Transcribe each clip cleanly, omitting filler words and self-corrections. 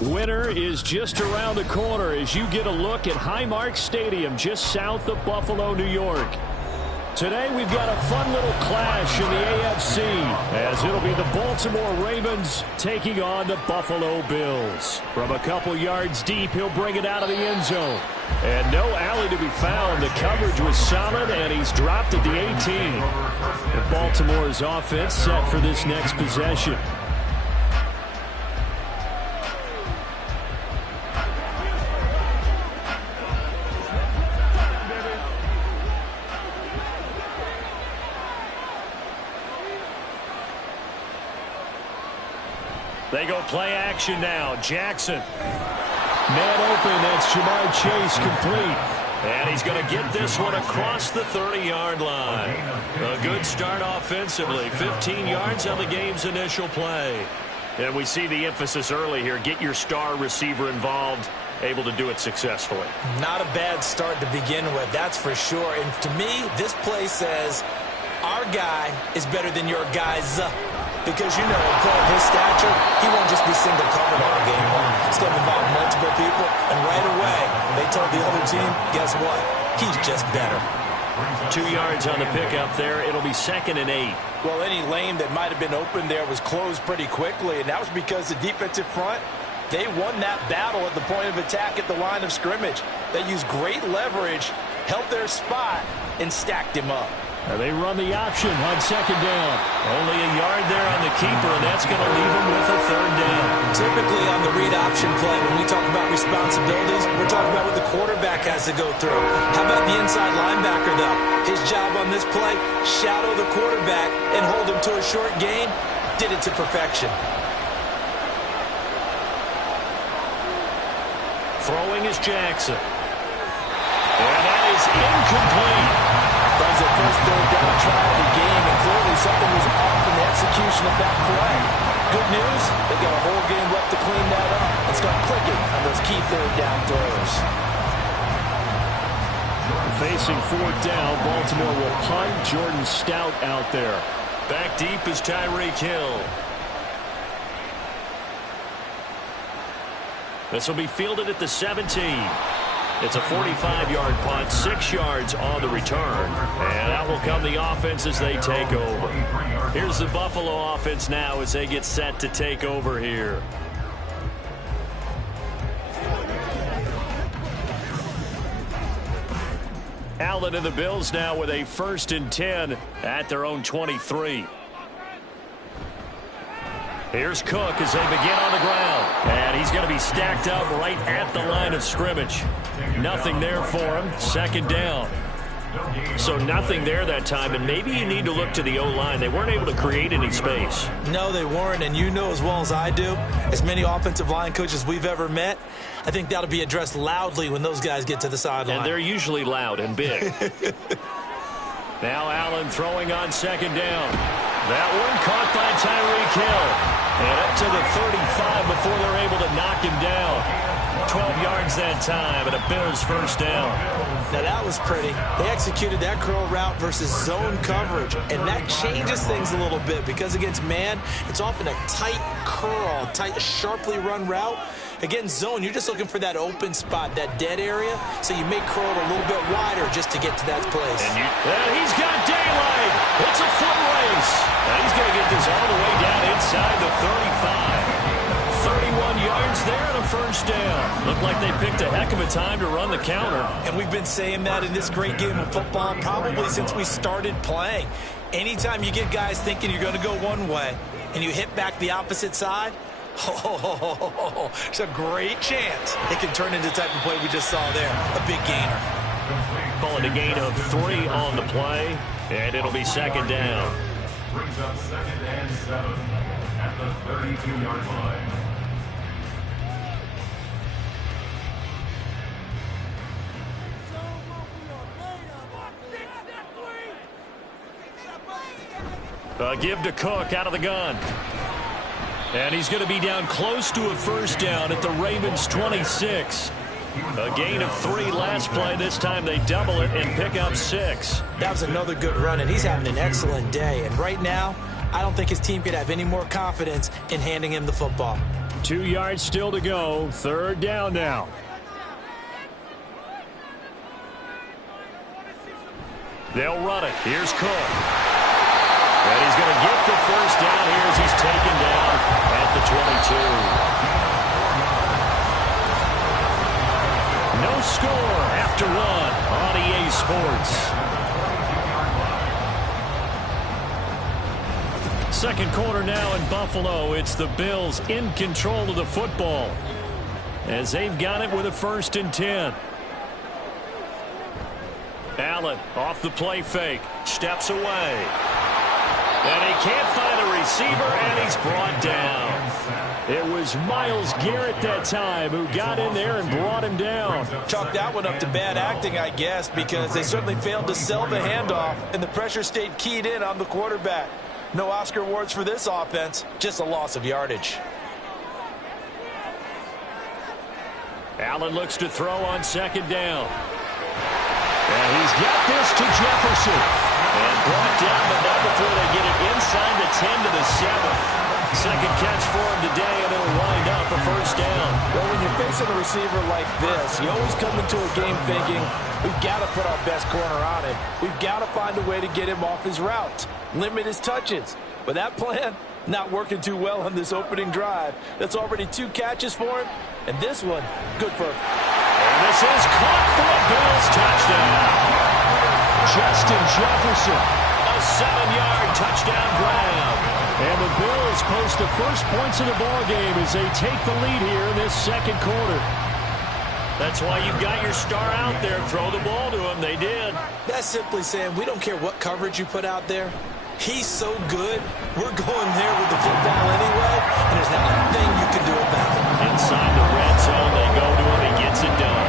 Winter is just around the corner as you get a look at Highmark Stadium just south of Buffalo, New York. Today we've got a fun little clash in the AFC as it'll be the Baltimore Ravens taking on the Buffalo Bills. From a couple yards deep, he'll bring it out of the end zone. And no alley to be found. The coverage was solid, and he's dropped at the 18. And Baltimore's offense set for this next possession. They go play action now. Jackson. Man open. That's Jamar Chase complete. And he's going to get this one across the 30-yard line. A good start offensively. 15 yards on the game's initial play. And we see the emphasis early here. Get your star receiver involved. Able to do it successfully. Not a bad start to begin with, that's for sure. And to me, this play says our guy is better than your guy's. Because, you know, a player of his stature, he won't just be single covered all game long. It's going to involve multiple people, and right away, they told the other team, guess what? He's just better. 2 yards on the pickup there. It'll be 2nd and 8. Well, any lane that might have been open there was closed pretty quickly, and that was because the defensive front, they won that battle at the point of attack at the line of scrimmage. They used great leverage, held their spot, and stacked him up. Now they run the option on 2nd down. Only a yard there on the keeper, and that's going to leave him with a 3rd down. Typically on the read option play, when we talk about responsibilities, we're talking about what the quarterback has to go through. How about the inside linebacker, though? His job on this play, shadow the quarterback and hold him to a short gain. Did it to perfection. Throwing is Jackson. And that is incomplete. That was their first 3rd down try of the game, and clearly something was off in the execution of that play. Good news, they got a whole game left to clean that up and start clicking on those key 3rd down throws. Facing 4th down, Baltimore will punt. Jordan Stout out there. Back deep is Tyreek Hill. This will be fielded at the 17. It's a 45-yard punt, 6 yards on the return. And out will come the offense as they take over. Here's the Buffalo offense now as they get set to take over here. Allen and the Bills now with a 1st and 10 at their own 23. Here's Cook as they begin on the ground. And he's going to be stacked up right at the line of scrimmage. Nothing there for him. 2nd down. So nothing there that time, and maybe you need to look to the O-line. They weren't able to create any space. No, they weren't, and you know as well as I do, as many offensive line coaches we've ever met, I think that'll be addressed loudly when those guys get to the sideline. And they're usually loud and big. Now Allen throwing on 2nd down. That one caught by Tyreek Hill. And up to the 35 before they're able to knock him down. 12 yards that time, and a Bills 1st down. Now that was pretty. They executed that curl route versus zone coverage, and that changes things a little bit because against man, it's often a tight curl, tight, sharply run route. Against zone, you're just looking for that open spot, that dead area, so you may curl it a little bit wider just to get to that place. And he's got daylight. It's a foot race. And he's going to get this all the way down inside the 35. 31 yards there and a 1st down. Looked like they picked a heck of a time to run the counter. And we've been saying that in this great game of football probably since we started playing. Anytime you get guys thinking you're going to go one way and you hit back the opposite side, it's a great chance it can turn into the type of play we just saw there, a big gainer. Calling a gain of 3 on the play, and it'll be 2nd down. Brings up 2nd and 7 at the 32-yard line. Give to Cook out of the gun. And he's going to be down close to a 1st down at the Ravens 26. A gain of 3 last play. This time they double it and pick up 6. That was another good run, and he's having an excellent day. And right now, I don't think his team could have any more confidence in handing him the football. 2 yards still to go. 3rd down now. They'll run it. Here's Cook. And he's going to get the 1st down here as he's taken down at the 22. No score after 1 on EA Sports. 2nd quarter now in Buffalo. It's the Bills in control of the football as they've got it with a 1st and 10. Allen off the play fake. Steps away. And he can't find a receiver, and he's brought down. It was Myles Garrett that time who got in there and brought him down. Chalk that one up to bad acting, I guess, because they certainly failed to sell the handoff, and the pressure stayed keyed in on the quarterback. No Oscar awards for this offense, just a loss of yardage. Allen looks to throw on 2nd down. And he's got this to Jefferson. And brought down, but not before they get it inside the 10 to the 7. 2nd catch for him today, and it'll wind up a 1st down. Well, when you're facing a receiver like this, you always come into a game thinking, we've got to put our best corner on him. We've got to find a way to get him off his route, limit his touches. But that plan, not working too well on this opening drive. That's already 2 catches for him, and this one, good for him. And this is caught for a Bills touchdown. Justin Jefferson, a 7-yard touchdown grab. And the Bills post the first points of the ballgame as they take the lead here in this 2nd quarter. That's why you've got your star out there. Throw the ball to him. They did. That's simply saying we don't care what coverage you put out there. He's so good, we're going there with the football anyway, and there's not a thing you can do about it. Inside the red zone, they go to him. He gets it done.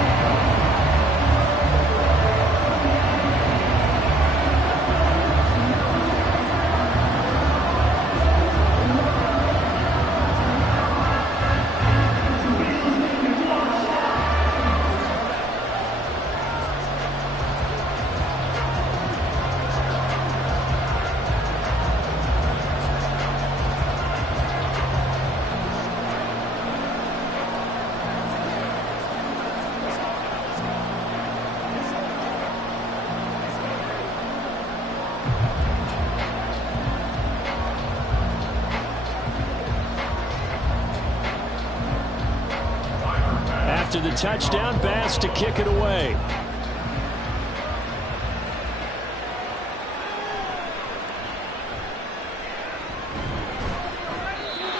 After the touchdown, Bass to kick it away.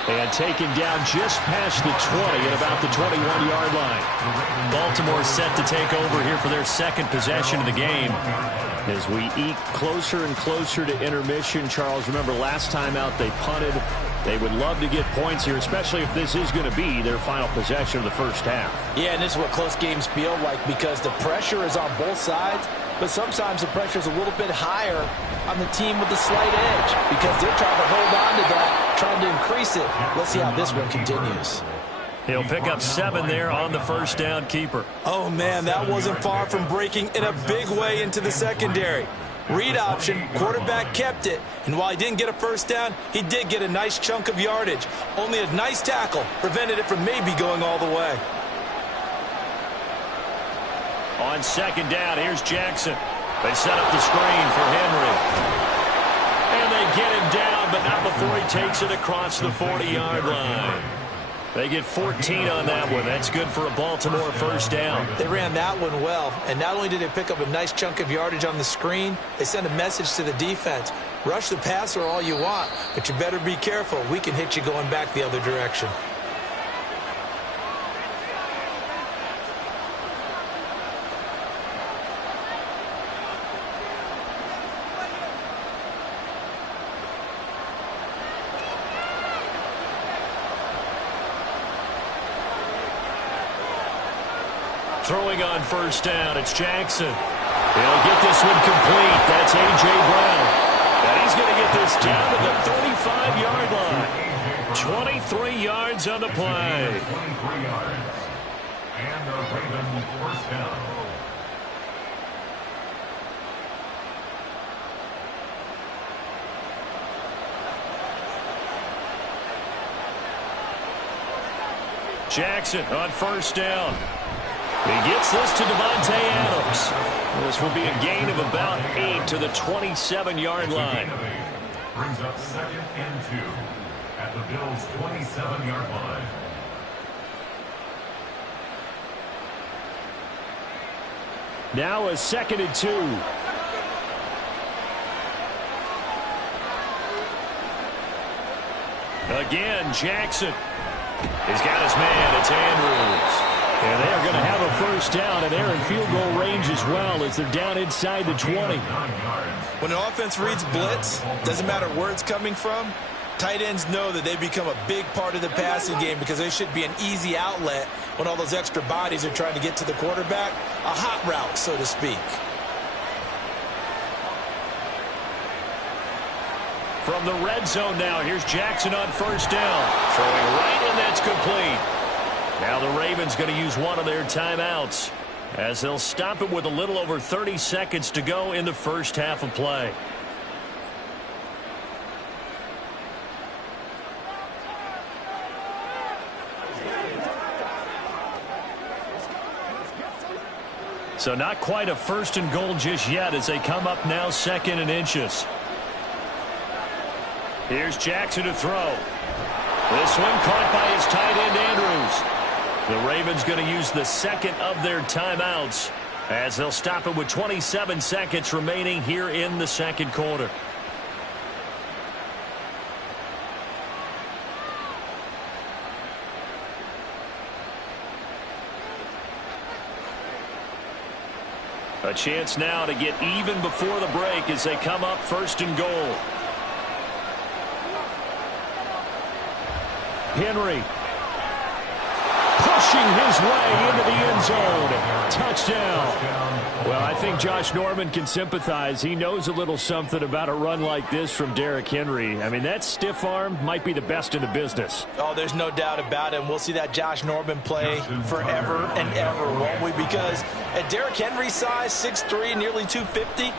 And taken down just past the 20 at about the 21-yard line. Baltimore set to take over here for their 2nd possession of the game. As we eke closer and closer to intermission, Charles, remember last time out they punted. They would love to get points here, especially if this is going to be their final possession of the 1st half. Yeah, and this is what close games feel like because the pressure is on both sides, but sometimes the pressure is a little bit higher on the team with the slight edge because they're trying to hold on to that, trying to increase it. Let's see how this one continues. He'll pick up 7 there on the 1st down keeper. Oh, man, that wasn't far from breaking in a big way into the secondary. Read option, quarterback kept it, and while he didn't get a 1st down, he did get a nice chunk of yardage. Only a nice tackle prevented it from maybe going all the way. On 2nd down, here's Jackson. They set up the screen for Henry. And they get him down, but not before he takes it across the 40-yard line. They get 14 on that one. That's good for a Baltimore 1st down. They ran that one well, and not only did they pick up a nice chunk of yardage on the screen, they sent a message to the defense. Rush the passer all you want, but you better be careful. We can hit you going back the other direction. Throwing on 1st down, it's Jackson. He'll get this one complete. That's A.J. Brown. And he's going to get this down to the 35-yard line. 23 yards on the play. 23 yards. And a Ravens 1st down. Jackson on first down. He gets this to Devontae Adams. This will be a gain of about 8 to the 27-yard line. Brings up 2nd and 2 at the Bills' 27-yard line. Now a 2nd and 2. Again, Jackson. He's got his man. It's Andrews. And they are going to have a first down, and they're in field goal range as well as they're down inside the 20. When an offense reads blitz, doesn't matter where it's coming from, tight ends know that they become a big part of the passing game because they should be an easy outlet when all those extra bodies are trying to get to the quarterback. A hot route, so to speak. From the red zone now, here's Jackson on first down. Throwing right, and that's complete. Now the Ravens going to use one of their timeouts as they'll stop it with a little over 30 seconds to go in the first half of play. So not quite a 1st and goal just yet as they come up now 2nd and inches. Here's Jackson to throw. This one caught by his tight end, Andrews. The Ravens going to use the 2nd of their timeouts as they'll stop it with 27 seconds remaining here in the 2nd quarter. A chance now to get even before the break as they come up 1st and goal. Henry pushing his way into the end zone. Touchdown. Well, I think Josh Norman can sympathize. He knows a little something about a run like this from Derrick Henry. I mean, that stiff arm might be the best in the business. Oh, there's no doubt about it. And we'll see that Josh Norman play forever and ever, won't we? Because at Derrick Henry's size, 6'3", nearly 250,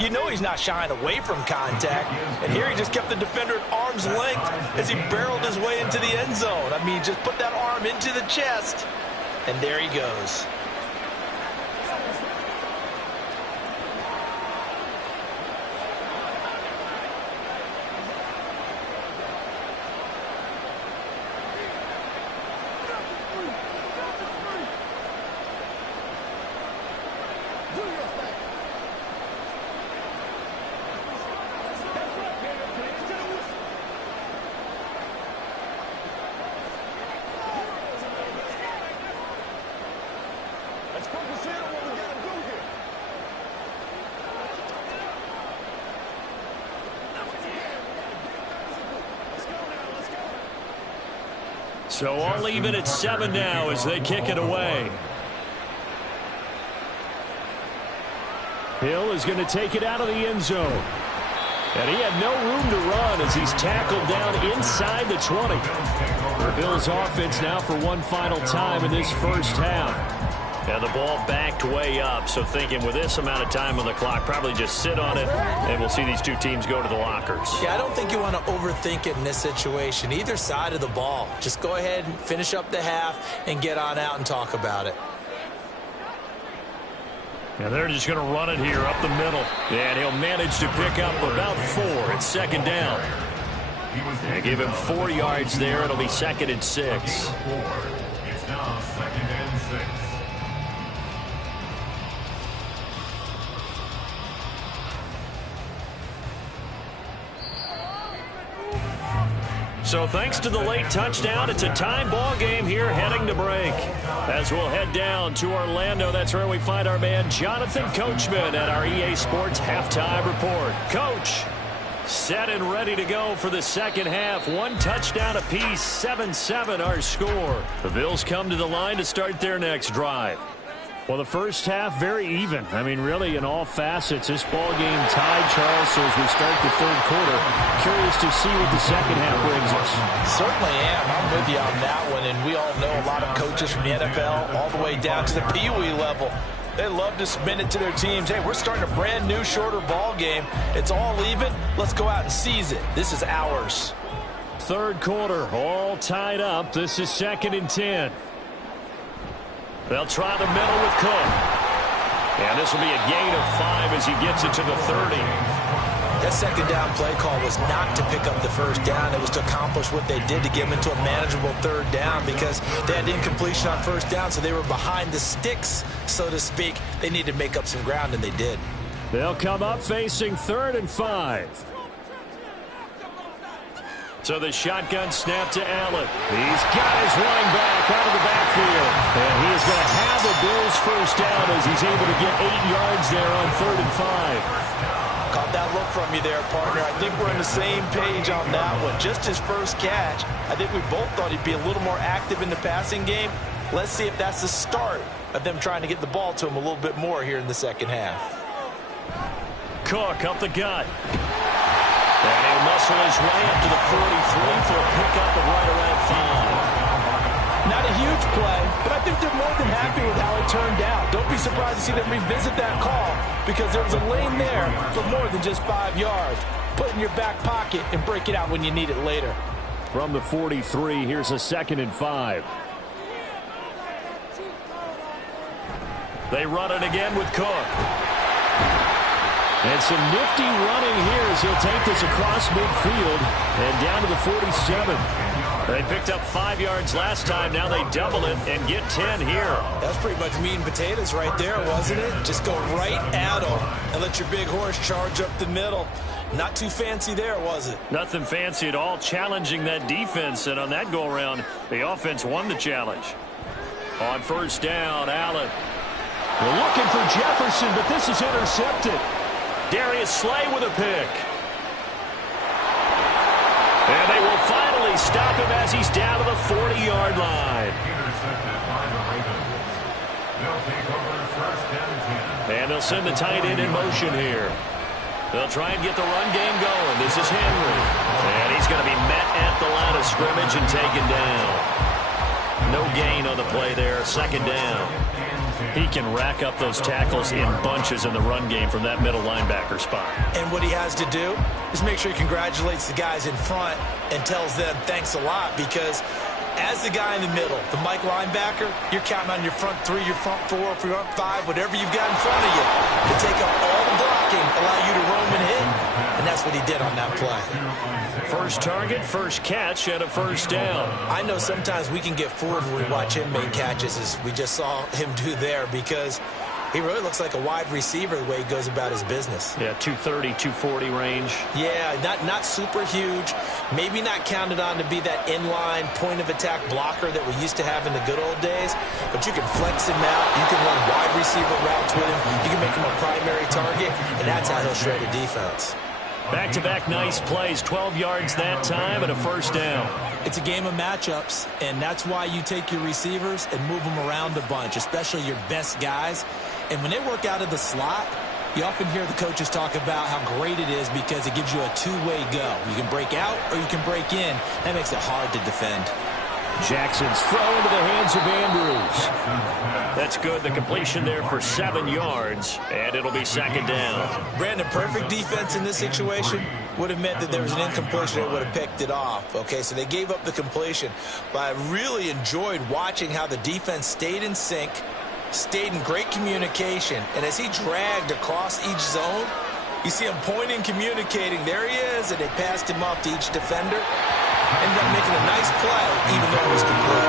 you know he's not shying away from contact. And here he just kept the defender at arm's length as he barreled his way into the end zone. I mean, just put that arm into the chest, and there he goes. So all even at 7 now as they kick it away. Hill is going to take it out of the end zone. And he had no room to run as he's tackled down inside the 20. The Bills offense now for one final time in this first half. And the ball backed way up, so thinking with this amount of time on the clock, probably just sit on it, and we'll see these two teams go to the lockers. Yeah, I don't think you want to overthink it in this situation. Either side of the ball. Just go ahead and finish up the half and get on out and talk about it. And they're just going to run it here up the middle. And he'll manage to pick up about 4. It's 2nd down. And give him 4 yards there. It'll be 2nd and 6. It's now 2nd and 6. So thanks to the late touchdown, it's a tie ball game here heading to break. As we'll head down to Orlando, that's where we find our man Jonathan Coachman at our EA Sports Halftime Report. Coach, set and ready to go for the second half. 1 touchdown apiece, 7-7 our score. The Bills come to the line to start their next drive. Well, the first half, very even. I mean, really, in all facets, this ball game tied, Charles, so as we start the 3rd quarter, curious to see what the second half brings us. Certainly am. I'm with you on that one, and we all know a lot of coaches from the NFL all the way down to the Pee Wee level. They love to spin it to their teams. Hey, we're starting a brand new, shorter ball game. It's all even. Let's go out and seize it. This is ours. Third quarter, all tied up. This is 2nd and 10. They'll try the middle with Cook. And this will be a gain of 5 as he gets it to the 30. That second down play call was not to pick up the first down. It was to accomplish what they did to get them into a manageable third down because they had incompletion on first down, so they were behind the sticks, so to speak. They needed to make up some ground, and they did. They'll come up facing 3rd and 5. So the shotgun snap to Allen. He's got his running back out of the backfield. And he is going to have the Bills first down as he's able to get 8 yards there on 3rd and 5. Caught that look from you there, partner. I think we're on the same page on that one. Just his first catch. I think we both thought he'd be a little more active in the passing game. Let's see if that's the start of them trying to get the ball to him a little bit more here in the second half. Cook up the gut. And he'll muscle his way up to the 43 for a pickup of right around 5. Not a huge play, but I think they're more than happy with how it turned out. Don't be surprised to see them revisit that call because there was a lane there for more than just 5 yards. Put it in your back pocket and break it out when you need it later. From the 43, here's a 2nd and 5. They run it again with Cook. And some nifty running here as he'll take this across midfield and down to the 47. They picked up 5 yards last time. Now they double it and get 10 here. That's pretty much meat and potatoes right there, wasn't it? Just go right at them and let your big horse charge up the middle. Not too fancy there, was it? Nothing fancy at all, challenging that defense. And on that go-around, the offense won the challenge. On first down, Allen. They're looking for Jefferson, but this is intercepted. Darius Slay with a pick. And they will finally stop him as he's down to the 40-yard line. Intercepted by the Ravens. They'll take over 1st and 10. And they'll send the tight end in motion here. They'll try and get the run game going. This is Henry. And he's going to be met at the line of scrimmage and taken down. No gain on the play there. 2nd down. He can rack up those tackles in bunches in the run game from that middle linebacker spot. And what he has to do is make sure he congratulates the guys in front and tells them thanks a lot because as the guy in the middle, the Mike linebacker, you're counting on your front 3, your front 4, your front 5, whatever you've got in front of you to take up all the blocking, allow you to roam and hit. And that's what he did on that play. First target, first catch, and a first down. I know sometimes we can get fooled when we watch him make catches as we just saw him do there because he really looks like a wide receiver the way he goes about his business. Yeah, 230, 240 range. Yeah, not super huge. Maybe not counted on to be that inline point-of-attack blocker that we used to have in the good old days. But you can flex him out. You can run wide receiver routes with him. You can make him a primary target, and that's how he'll shred a defense. Back-to-back nice plays, 12 yards that time and a first down. It's a game of matchups, and that's why you take your receivers and move them around a bunch, especially your best guys. And when they work out of the slot, you often hear the coaches talk about how great it is because it gives you a two-way go. You can break out or you can break in. That makes it hard to defend. Jackson's throw into the hands of Andrews. That's good. The completion there for 7 yards, and it'll be 2nd down. Brandon, perfect defense in this situation would have meant that there was an incompletion that would have picked it off. Okay, so they gave up the completion. But I really enjoyed watching how the defense stayed in sync, stayed in great communication, and as he dragged across each zone, you see him pointing, communicating. There he is, and they passed him off to each defender. Ended up making a nice play, even though it was complete.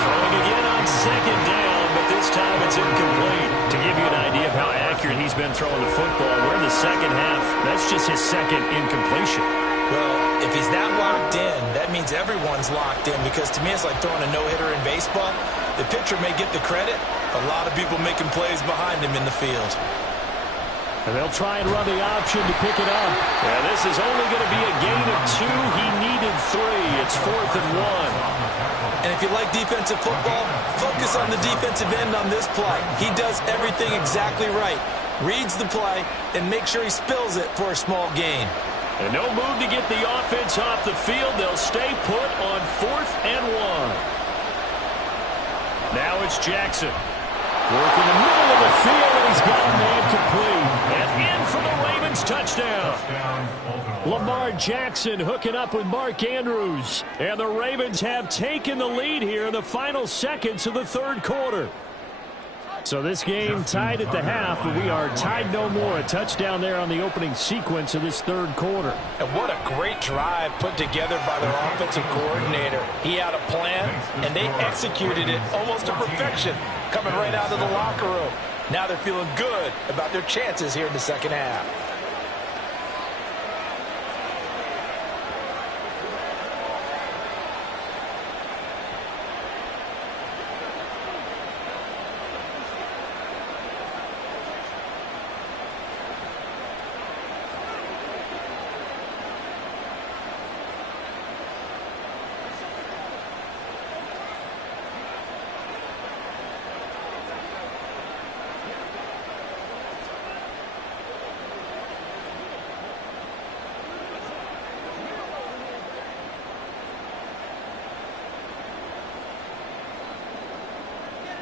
Throwing again on 2nd down, but this time it's incomplete. To give you an idea of how accurate he's been throwing the football, we're in the second half. That's just his 2nd incompletion. Well, if he's that locked in, that means everyone's locked in because to me it's like throwing a no-hitter in baseball. The pitcher may get the credit, a lot of people making plays behind him in the field. And they'll try and run the option to pick it up. Yeah, this is only going to be a gain of 2. He needed 3. It's 4th and 1. And if you like defensive football, focus on the defensive end on this play. He does everything exactly right. Reads the play and make sure he spills it for a small gain. And no move to get the offense off the field. They'll stay put on 4th and 1. Now it's Jackson. Working the middle of the field, and he's got a man complete. And in for the Ravens touchdown. Lamar Jackson hooking up with Mark Andrews. And the Ravens have taken the lead here in the final seconds of the third quarter. So this game tied at the half, but we are tied no more. A touchdown there on the opening sequence of this third quarter. And what a great drive put together by their offensive coordinator. He had a plan, and they executed it almost to perfection, coming right out of the locker room. Now they're feeling good about their chances here in the second half.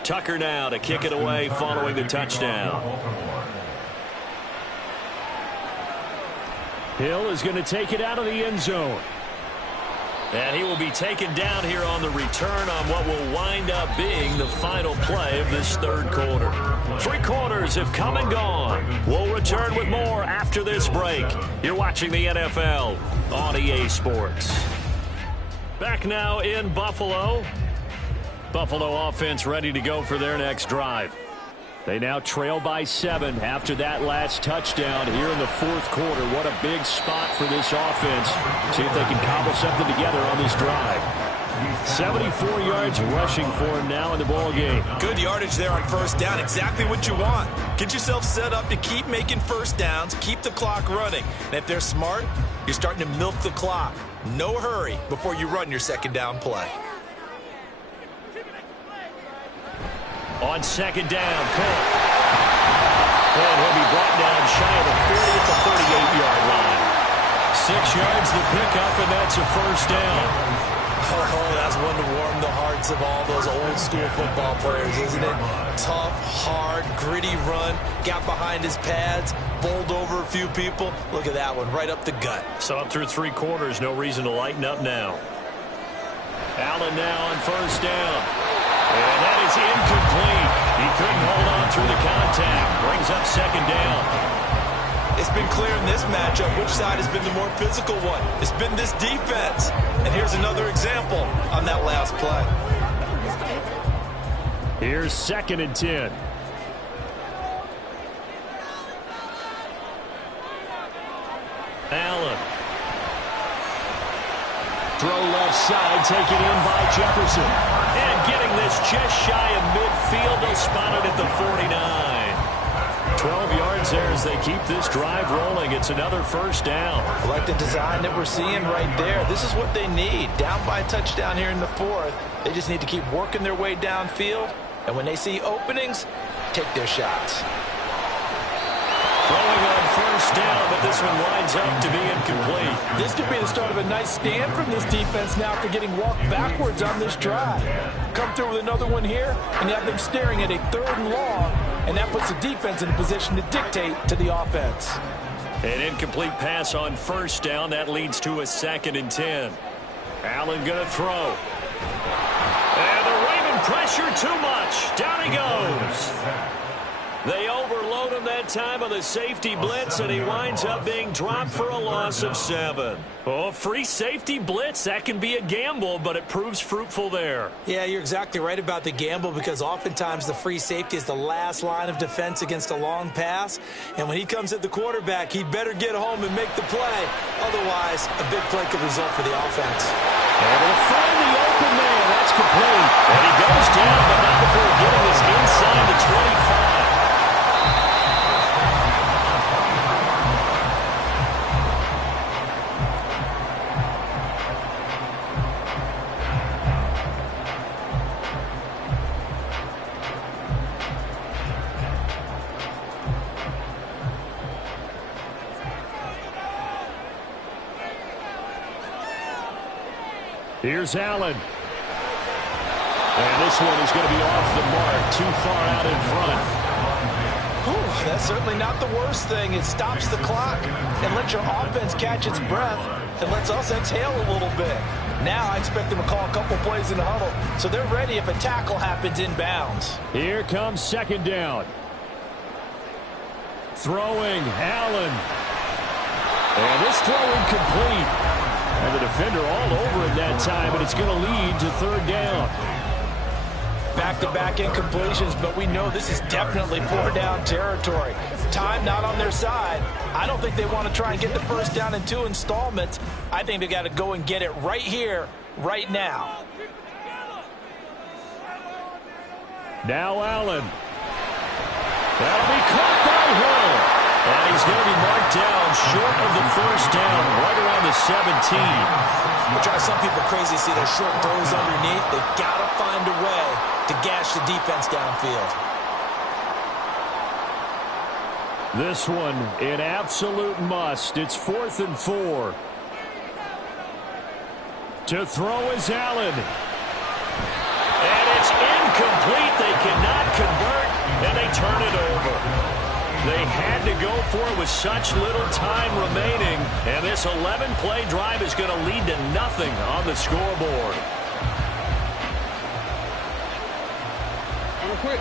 Tucker now to kick it away following the touchdown. Hill is going to take it out of the end zone. And he will be taken down here on the return on what will wind up being the final play of this third quarter. 3 quarters have come and gone. We'll return with more after this break. You're watching the NFL on EA Sports. Back now in Buffalo. Buffalo offense ready to go for their next drive. They now trail by 7 after that last touchdown here in the fourth quarter. What a big spot for this offense. See if they can cobble something together on this drive. 74 yards rushing for him now in the ball game. Good yardage there on first down. Exactly what you want. Get yourself set up to keep making first downs, keep the clock running. And if they're smart, you're starting to milk the clock. No hurry before you run your second down play. On second down, Cook. And he'll be brought down shy of the 40 at the 38-yard line. 6 yards to pick up, and that's a first down. Oh, that's one to warm the hearts of all those old-school football players, isn't it? Tough, hard, gritty run. Got behind his pads, bowled over a few people. Look at that one, right up the gut. So up through 3 quarters, no reason to lighten up now. Allen now on first down. And that is incomplete. He couldn't hold on through the contact. Brings up second down. It's been clear in this matchup which side has been the more physical one. It's been this defense. And here's another example on that last play. Here's 2nd and 10. Allen. Throw left side, taken in by Jefferson. And getting this just shy of midfield, they'll spot it at the 49. 12 yards there as they keep this drive rolling. It's another first down. I like the design that we're seeing right there. This is what they need. Down by a touchdown here in the fourth. They just need to keep working their way downfield. And when they see openings, take their shots. Throwing on first down, but this one winds up to be incomplete. This could be the start of a nice stand from this defense now after getting walked backwards on this drive. Come through with another one here, and you have them staring at a 3rd and long, and that puts the defense in a position to dictate to the offense. An incomplete pass on first down. That leads to a 2nd and 10. Allen going to throw. And the Raven pressure too much. Down he goes. They overload him that time on the safety blitz, and he winds up being dropped for a loss of 7. Oh, free safety blitz, that can be a gamble, but it proves fruitful there. Yeah, you're exactly right about the gamble because oftentimes the free safety is the last line of defense against a long pass. And when he comes at the quarterback, he'd better get home and make the play. Otherwise, a big play could result for the offense. Able to find the open man. That's complete. And he goes down, but not before getting this inside the 25. Here's Allen. And this one is going to be off the mark, too far out in front. That's certainly not the worst thing. It stops the clock and lets your offense catch its breath. It lets us exhale a little bit. Now I expect them to call a couple plays in the huddle, so they're ready if a tackle happens inbounds. Here comes second down. Throwing, Allen. And this throw incomplete. And the defender all over it that time, and it's going to lead to third down. Back-to-back incompletions, but we know this is definitely four-down territory. Time not on their side. I don't think they want to try and get the first down in 2 installments. I think they got to go and get it right here, right now. Now Allen. That'll be caught by Hill. And he's going to be marked down short of the first down, right around the 17. Which are some people crazy to see those short throws underneath. They've got to find a way to gash the defense downfield. This one, an absolute must. It's 4th and 4. To throw is Allen. And it's incomplete. They cannot convert, and they turn it over. They had to go for it with such little time remaining, and this 11-play drive is going to lead to nothing on the scoreboard.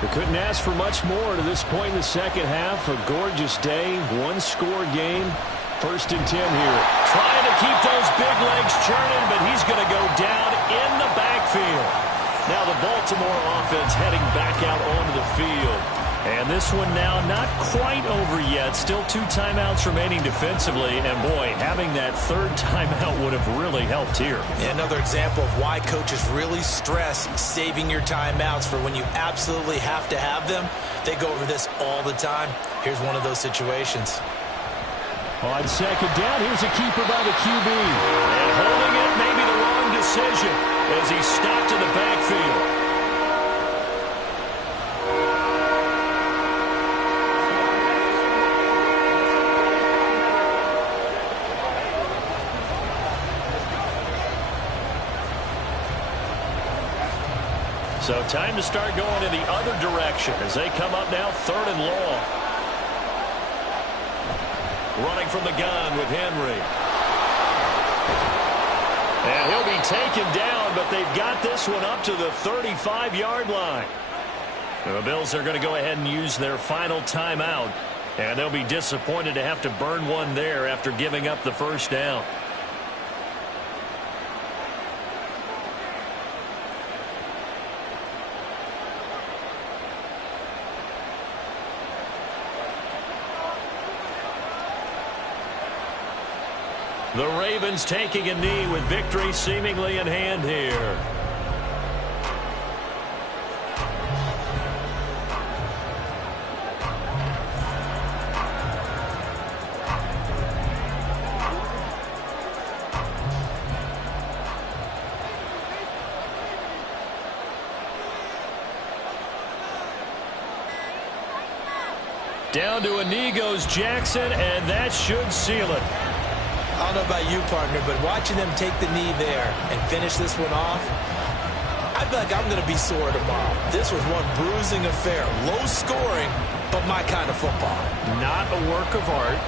We couldn't ask for much more to this point in the second half. A gorgeous day, one-score game. 1st and 10 here. Trying to keep those big legs churning, but he's going to go down in the backfield. Now the Baltimore offense heading back out onto the field. And this one now not quite over yet. Still 2 timeouts remaining defensively. And, boy, having that 3rd timeout would have really helped here. Yeah, another example of why coaches really stress saving your timeouts for when you absolutely have to have them. They go over this all the time. Here's one of those situations. On second down, here's a keeper by the QB. And holding it may be the wrong decision as he stopped in the backfield. So time to start going in the other direction as they come up now 3rd and long. Running from the gun with Henry. And he'll be taken down, but they've got this one up to the 35-yard line. The Bills are going to go ahead and use their final timeout. And they'll be disappointed to have to burn one there after giving up the first down. The Ravens taking a knee with victory seemingly in hand here. Down to a knee goes Jackson, and that should seal it. I don't know about you, partner, but watching them take the knee there and finish this one off, I feel like I'm going to be sore tomorrow. This was one bruising affair. Low scoring, but my kind of football. Not a work of art,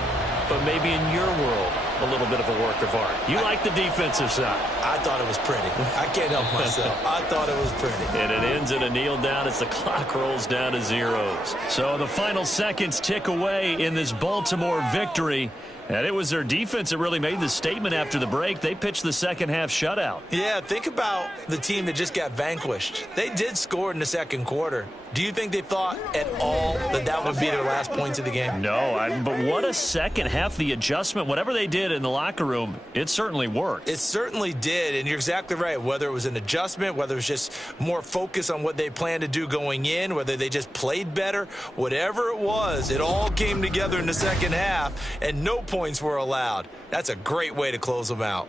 but maybe in your world, a little bit of a work of art. You like the defensive side. I thought it was pretty. I can't help myself. I thought it was pretty. And it ends in a kneel down as the clock rolls down to zeros. So the final seconds tick away in this Baltimore victory. And it was their defense that really made the statement after the break. They pitched the second half shutout. Yeah, think about the team that just got vanquished. They did score in the second quarter. Do you think they thought at all that that would be their last points of the game? No, but what a second half. The adjustment, whatever they did in the locker room, it certainly worked. It certainly did, and you're exactly right. Whether it was an adjustment, whether it was just more focus on what they planned to do going in, whether they just played better, whatever it was, it all came together in the second half, and no points were allowed. That's a great way to close them out.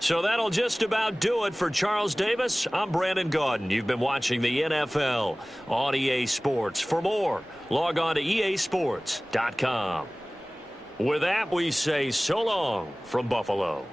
So that'll just about do it for Charles Davis. I'm Brandon Gaudin. You've been watching the NFL on EA Sports. For more, log on to easports.com. With that, we say so long from Buffalo.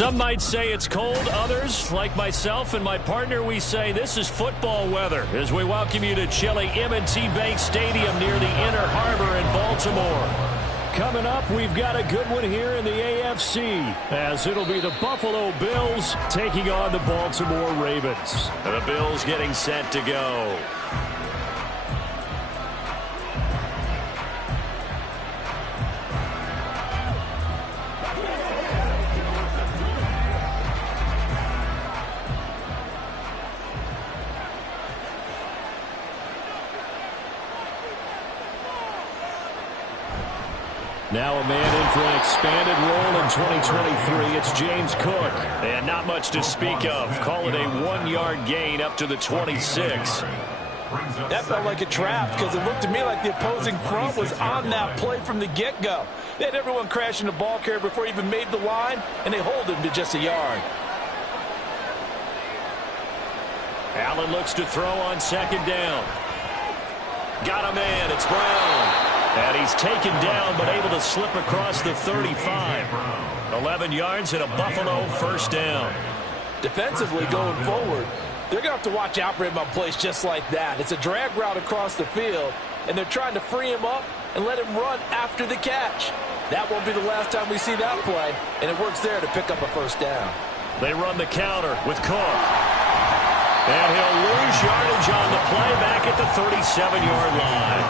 Some might say it's cold. Others, like myself and my partner, we say this is football weather as we welcome you to chilly M&T Bank Stadium near the Inner Harbor in Baltimore. Coming up, we've got a good one here in the AFC, as it'll be the Buffalo Bills taking on the Baltimore Ravens. The Bills getting set to go. Now a man in for an expanded role in 2023. It's James Cook. And not much to speak of. Call it a 1-yard gain up to the 26. That felt like a trap because it looked to me like the opposing front was on that play from the get-go. They had everyone crashing the ball carrier before he even made the line, and they hold him to just a yard. Allen looks to throw on second down. Got a man. It's Brown. And he's taken down but able to slip across the 35. 11 yards and a Buffalo first down. Defensively going forward, they're going to have to watch out for him on plays just like that. It's a drag route across the field, and they're trying to free him up and let him run after the catch. That won't be the last time we see that play, and it works there to pick up a first down. They run the counter with Cook. And he'll lose yardage on the play back at the 37-yard line.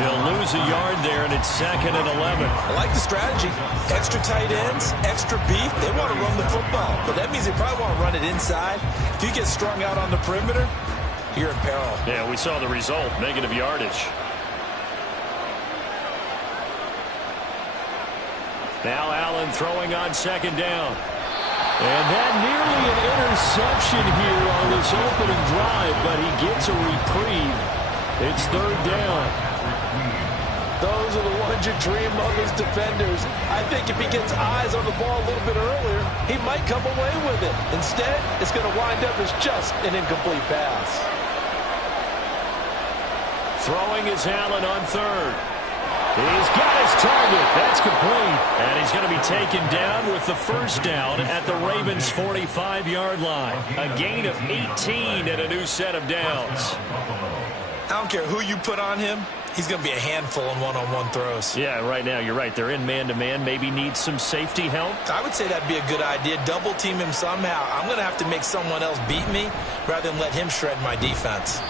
He'll lose a yard there, and it's 2nd and 11. I like the strategy. Extra tight ends, extra beef. They want to run the football, but that means they probably want to run it inside. If you get strung out on the perimeter, you're in peril. Yeah, we saw the result, negative yardage. Now Allen throwing on second down. And that nearly an interception here on this opening drive, but he gets a reprieve. It's third down. Those are the ones you dream of as defenders. I think if he gets eyes on the ball a little bit earlier, he might come away with it. Instead, it's going to wind up as just an incomplete pass. Throwing is Allen on third. He's got his target. That's complete. And he's going to be taken down with the first down at the Ravens' 45-yard line. A gain of 18 and a new set of downs. I don't care who you put on him. He's going to be a handful in one-on-one throws. Yeah, right now, you're right. They're in man-to-man. Maybe need some safety help. I would say that'd be a good idea. Double team him somehow. I'm going to have to make someone else beat me rather than let him shred my defense.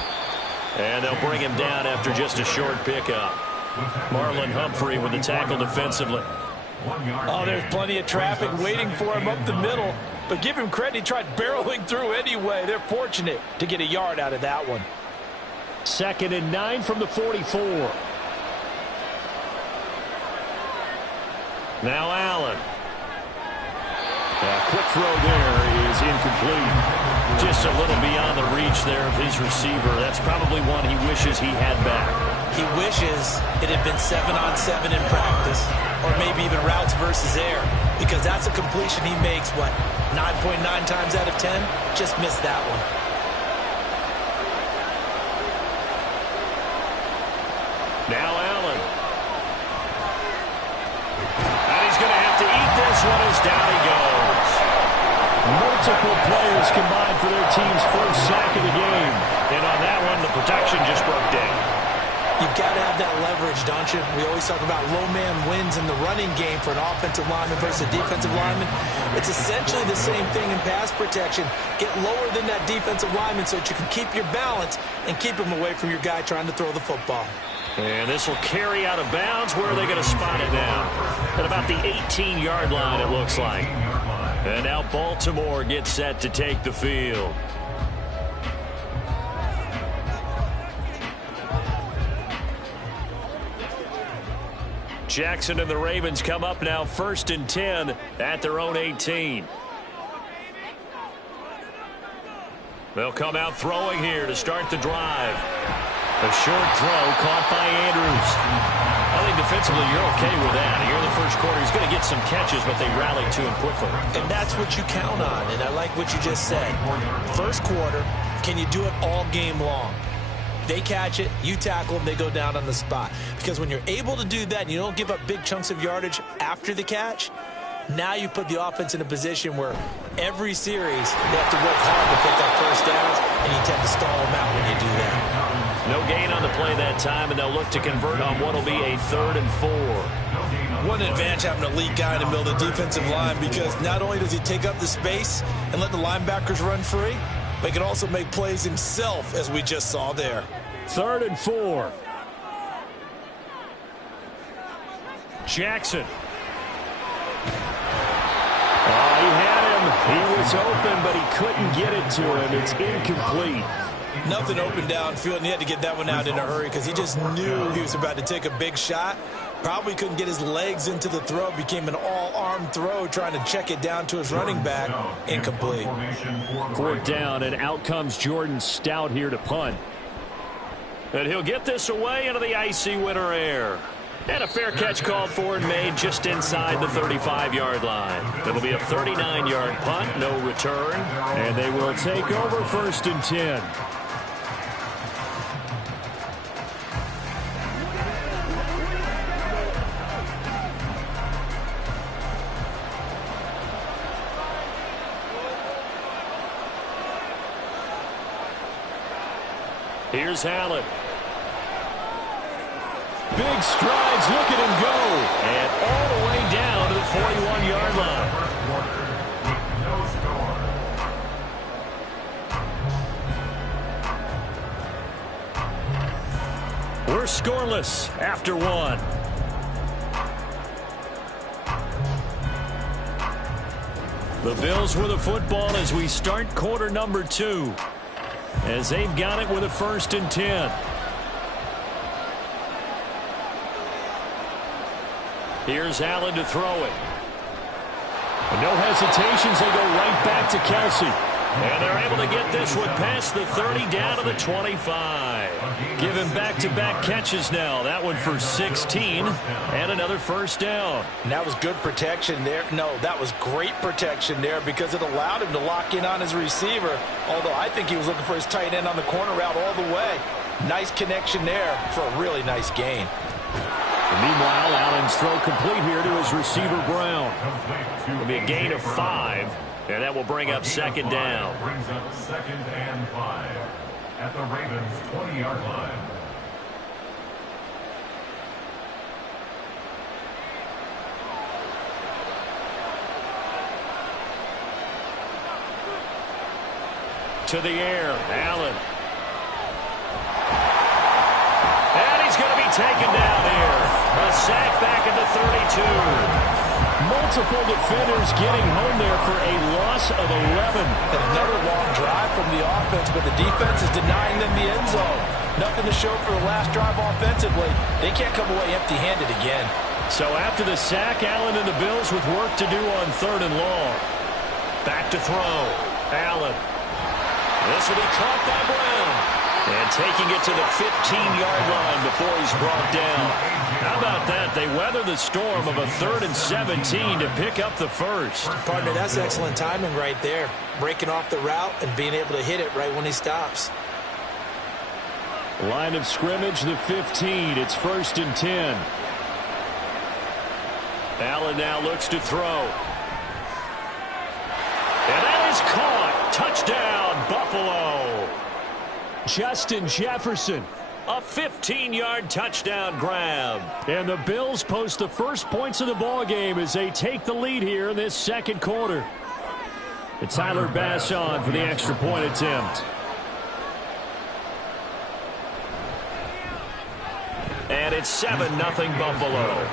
And they'll bring him down after just a short pickup. Marlon Humphrey with the tackle defensively. Oh, there's plenty of traffic waiting for him up the middle. But give him credit, he tried barreling through anyway. They're fortunate to get a yard out of that one. 2nd and 9 from the 44. Now Allen. A quick throw there is incomplete. Just a little beyond the reach there of his receiver. That's probably one he wishes he had back. He wishes it had been 7-on-7 in practice, or maybe even routes versus air, because that's a completion he makes, what, 9.9 times out of 10? Just missed that one. Now Allen. And he's going to have to eat this one as down he goes. Multiple players combined for their team's first sack of the game. And on that one, the protection just broke down. You've got to have that leverage, don't you? We always talk about low man wins in the running game for an offensive lineman versus a defensive lineman. It's essentially the same thing in pass protection. Get lower than that defensive lineman so that you can keep your balance and keep him away from your guy trying to throw the football. And this will carry out of bounds. Where are they going to spot it now? At about the 18-yard line, it looks like. And now Baltimore gets set to take the field. Jackson and the Ravens come up now 1st and 10 at their own 18. They'll come out throwing here to start the drive. A short throw caught by Andrews. I think defensively you're okay with that. Here in the first quarter, he's going to get some catches, but they rally to him quickly. And that's what you count on, and I like what you just said. First quarter, can you do it all game long? They catch it, you tackle them, they go down on the spot. Because when you're able to do that and you don't give up big chunks of yardage after the catch, Now you put the offense in a position where every series they have to work hard to pick up first downs, and you tend to stall them out when you do that. No gain on the play that time, and they'll look to convert on what will be a 3rd and 4. What an advantage having an elite guy in the middle of the defensive line, because not only does he take up the space and let the linebackers run free, but he can also make plays himself, as we just saw there. 3rd and 4. Jackson. Oh, he had him. He was open, but he couldn't get it to him. It's incomplete. Nothing open downfield, and he had to get that one out in a hurry because he just knew he was about to take a big shot. Probably couldn't get his legs into the throw. Became an all-arm throw, trying to check it down to his running back. Incomplete. 4th down, and out comes Jordan Stout here to punt. And he'll get this away into the icy winter air. And a fair catch called for and made just inside the 35-yard line. It'll be a 39-yard punt, no return. And they will take over 1st and 10. Here's Allen. Big strides, look at him go. And all the way down to the 41-yard line. We're scoreless after 1. The Bills with the football as we start quarter number 2. As they've got it with a 1st and 10. Here's Allen to throw it. No hesitations. They go right back to Kelsey. And they're able to get this one past the 30 down to the 25. Giving back-to-back catches now. That one for 16 and another 1st down. And that was good protection there. No, that was great protection there because it allowed him to lock in on his receiver. Although I think he was looking for his tight end on the corner route all the way. Nice connection there for a really nice gain. Meanwhile, Allen's throw complete here to his receiver, Brown. It'll be a gain of 5, and that will bring up 2nd down. Brings up 2nd and 5 at the Ravens' 20-yard line. To the air, Allen. And he's going to be taken down here. A sack back at the 32. Multiple defenders getting home there for a loss of 11. And another long drive from the offense, but the defense is denying them the end zone. Nothing to show for the last drive offensively. They can't come away empty-handed again. So after the sack, Allen and the Bills with work to do on 3rd and long. Back to throw. Allen. This will be caught by Brown. And taking it to the 15-yard line before he's brought down. How about that? They weather the storm of a 3rd and 17 to pick up the 1st. Partner, that's excellent timing right there. Breaking off the route and being able to hit it right when he stops. Line of scrimmage, the 15. It's 1st and 10. Allen now looks to throw. And that is caught. Touchdown, Buffalo. Justin Jefferson, a 15-yard touchdown grab. And the Bills post the first points of the ball game as they take the lead here in this 2nd quarter. And Tyler Bass on for the extra point attempt. And it's 7-0 Buffalo.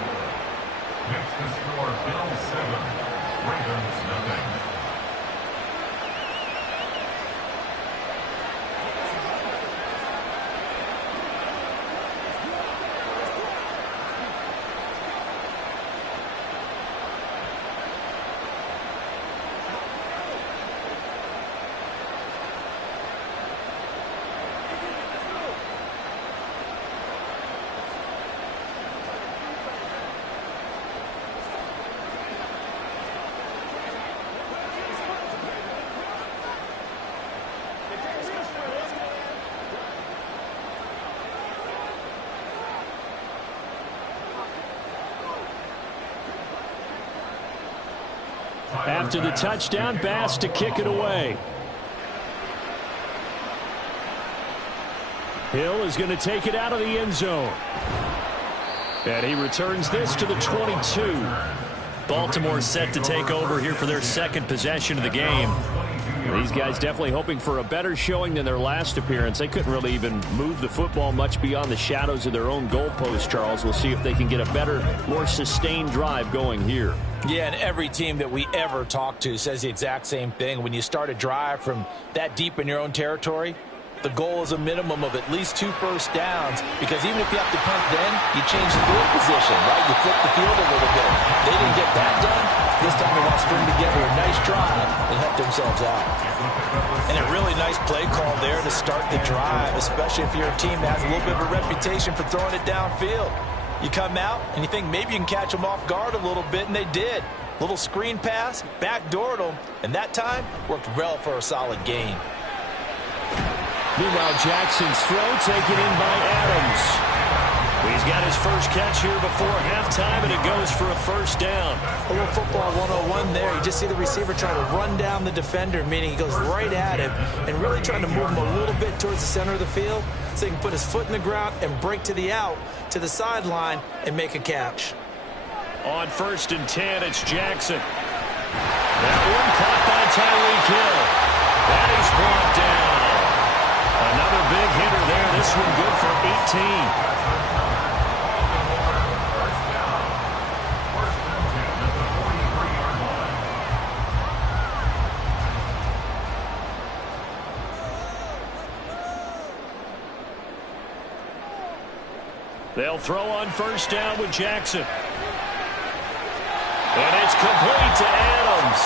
Next to score, Bills 7, Ravens nothing. After the touchdown, Bass to kick it away. Hill is going to take it out of the end zone. And he returns this to the 22. Baltimore set to take over here for their second possession of the game. These guys definitely hoping for a better showing than their last appearance. They couldn't really even move the football much beyond the shadows of their own goalpost, Charles. We'll see if they can get a better, more sustained drive going here. Yeah, and every team that we ever talk to says the exact same thing. When you start a drive from that deep in your own territory, the goal is a minimum of at least 2 first downs, because even if you have to punt then, you change the field position, right? You flip the field a little bit. They didn't get that done. This time they want to string together a nice drive and help themselves out. And a really nice play call there to start the drive, especially if you're a team that has a little bit of a reputation for throwing it downfield. You come out and you think maybe you can catch them off guard a little bit, and they did. Little screen pass, backdoored them, and that time worked well for a solid gain. Meanwhile, Jackson's throw taken in by Adams. He's got his first catch here before halftime, and it goes for a first down. A little football 101 there. You just see the receiver trying to run down the defender, meaning he goes right at him and really trying to move him a little bit towards the center of the field so he can put his foot in the ground and break to the out, to the sideline, and make a catch. On 1st and 10, it's Jackson. That one caught by Tyreek Hill. That is brought down. Another big hitter there. This one good for 18. They'll throw on 1st down with Jackson. And it's complete to Adams.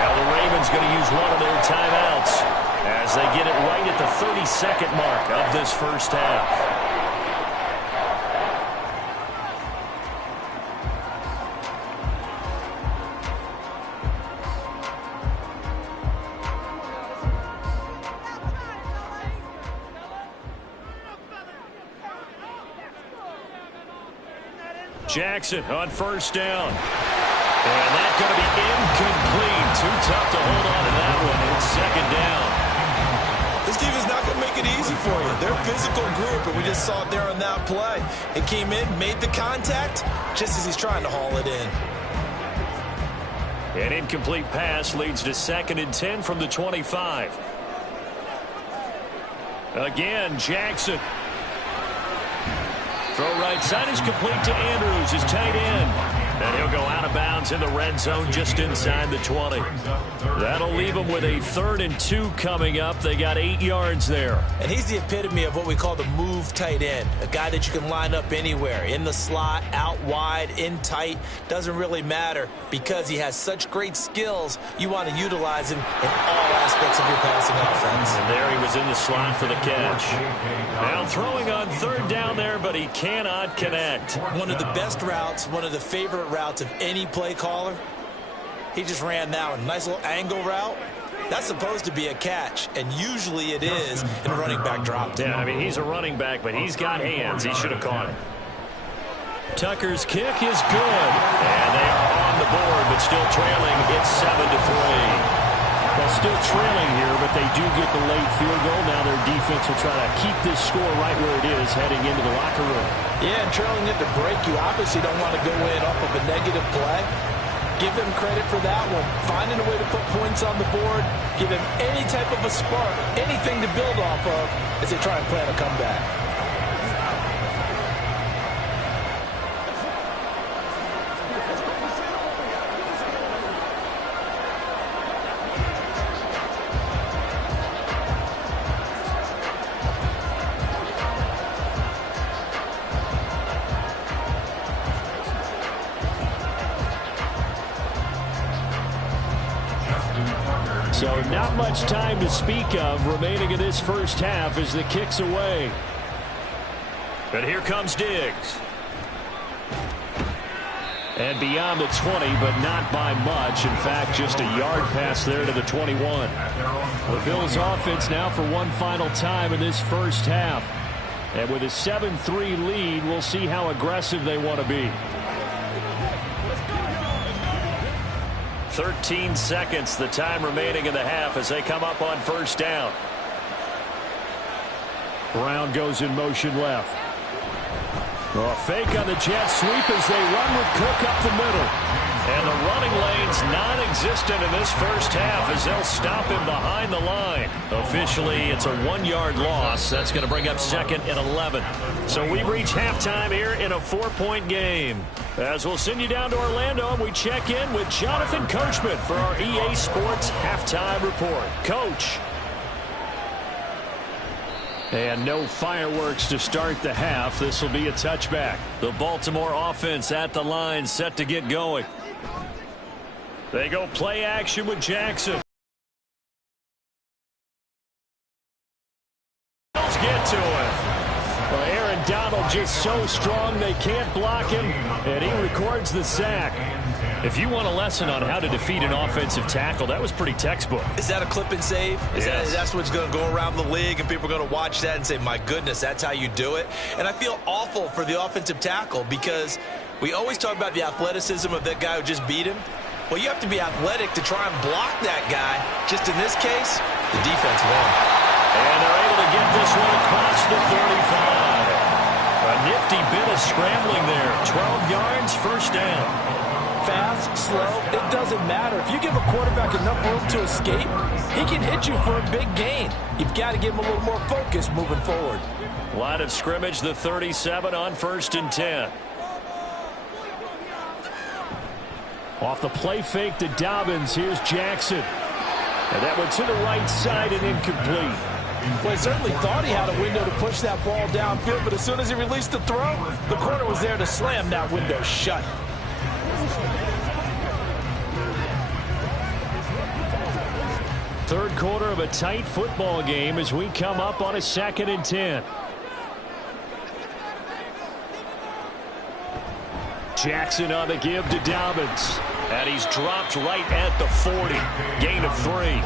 Now the Ravens going to use one of their timeouts as they get it right at the 30-second mark of this first half. Jackson on 1st down. And that's going to be incomplete. Too tough to hold on to that one. It's 2nd down. This defense is not going to make it easy for you. They're a physical group, and we just saw it there on that play. It came in, made the contact, just as he's trying to haul it in. An incomplete pass leads to 2nd and 10 from the 25. Again, Jackson. Throw right side is complete to Andrews, his tight end. And he'll go out of bounds in the red zone just inside the 20. That'll leave them with a 3rd and 2 coming up. They got 8 yards there. And he's the epitome of what we call the move tight end. A guy that you can line up anywhere. In the slot, out wide, in tight. Doesn't really matter because he has such great skills. You want to utilize him in all aspects of your passing offense. And there he was in the slot for the catch. Now throwing on 3rd down there, but he cannot connect. One of the best routes, one of the favorite routes of any play caller. He just ran that one. Nice little angle route. That's supposed to be a catch, and usually it is in a running back drop. Yeah, I mean, he's a running back, but he's got hands. He should have caught it. Tucker's kick is good. And they are on the board, but still trailing. It's 7-3. Well, still trailing here, but they do get the late field goal. Now their defense will try to keep this score right where it is heading into the locker room. Yeah, and trailing at the break, you obviously don't want to go in off of a negative play. Give them credit for that one. Finding a way to put points on the board. Give them any type of a spark, anything to build off of as they try and plan a comeback. So not much time to speak of remaining in this first half as the kick's away. And here comes Diggs. And beyond the 20, but not by much. In fact, just a yard pass there to the 21. The Bills offense now for one final time in this first half. And with a 7-3 lead, we'll see how aggressive they want to be. 13 seconds, the time remaining in the half as they come up on first down. Brown goes in motion left. A fake on the jet sweep as they run with Cook up the middle. And the running lane's non-existent in this first half as they'll stop him behind the line. Officially, it's a 1-yard loss. That's going to bring up 2nd and 11. So we reach halftime here in a 4-point game. As we'll send you down to Orlando, and we check in with Jonathan Coachman for our EA Sports Halftime Report. Coach. And no fireworks to start the half. This will be a touchback. The Baltimore offense at the line, set to get going. They go play action with Jackson. Let's get to it. Well, Aaron Donald just so strong they can't block him, and he records the sack. If you want a lesson on how to defeat an offensive tackle, that was pretty textbook. Is that a clip and save? That's what's going to go around the league, and people are going to watch that and say, my goodness, that's how you do it? And I feel awful for the offensive tackle because we always talk about the athleticism of that guy who just beat him. Well, you have to be athletic to try and block that guy. Just in this case, the defense won. And they're able to get this one across the 35. A nifty bit of scrambling there. 12 yards, first down. Fast, slow, it doesn't matter. If you give a quarterback enough room to escape, he can hit you for a big gain. You've got to give him a little more focus moving forward. Line of scrimmage, the 37 on 1st and 10. Off the play fake to Dobbins, here's Jackson. And that went to the right side and incomplete. Well, he certainly thought he had a window to push that ball downfield, but as soon as he released the throw, the corner was there to slam that window shut. Third quarter of a tight football game as we come up on a 2nd and 10. Jackson on the give to Dobbins. And he's dropped right at the 40. Gain of 3.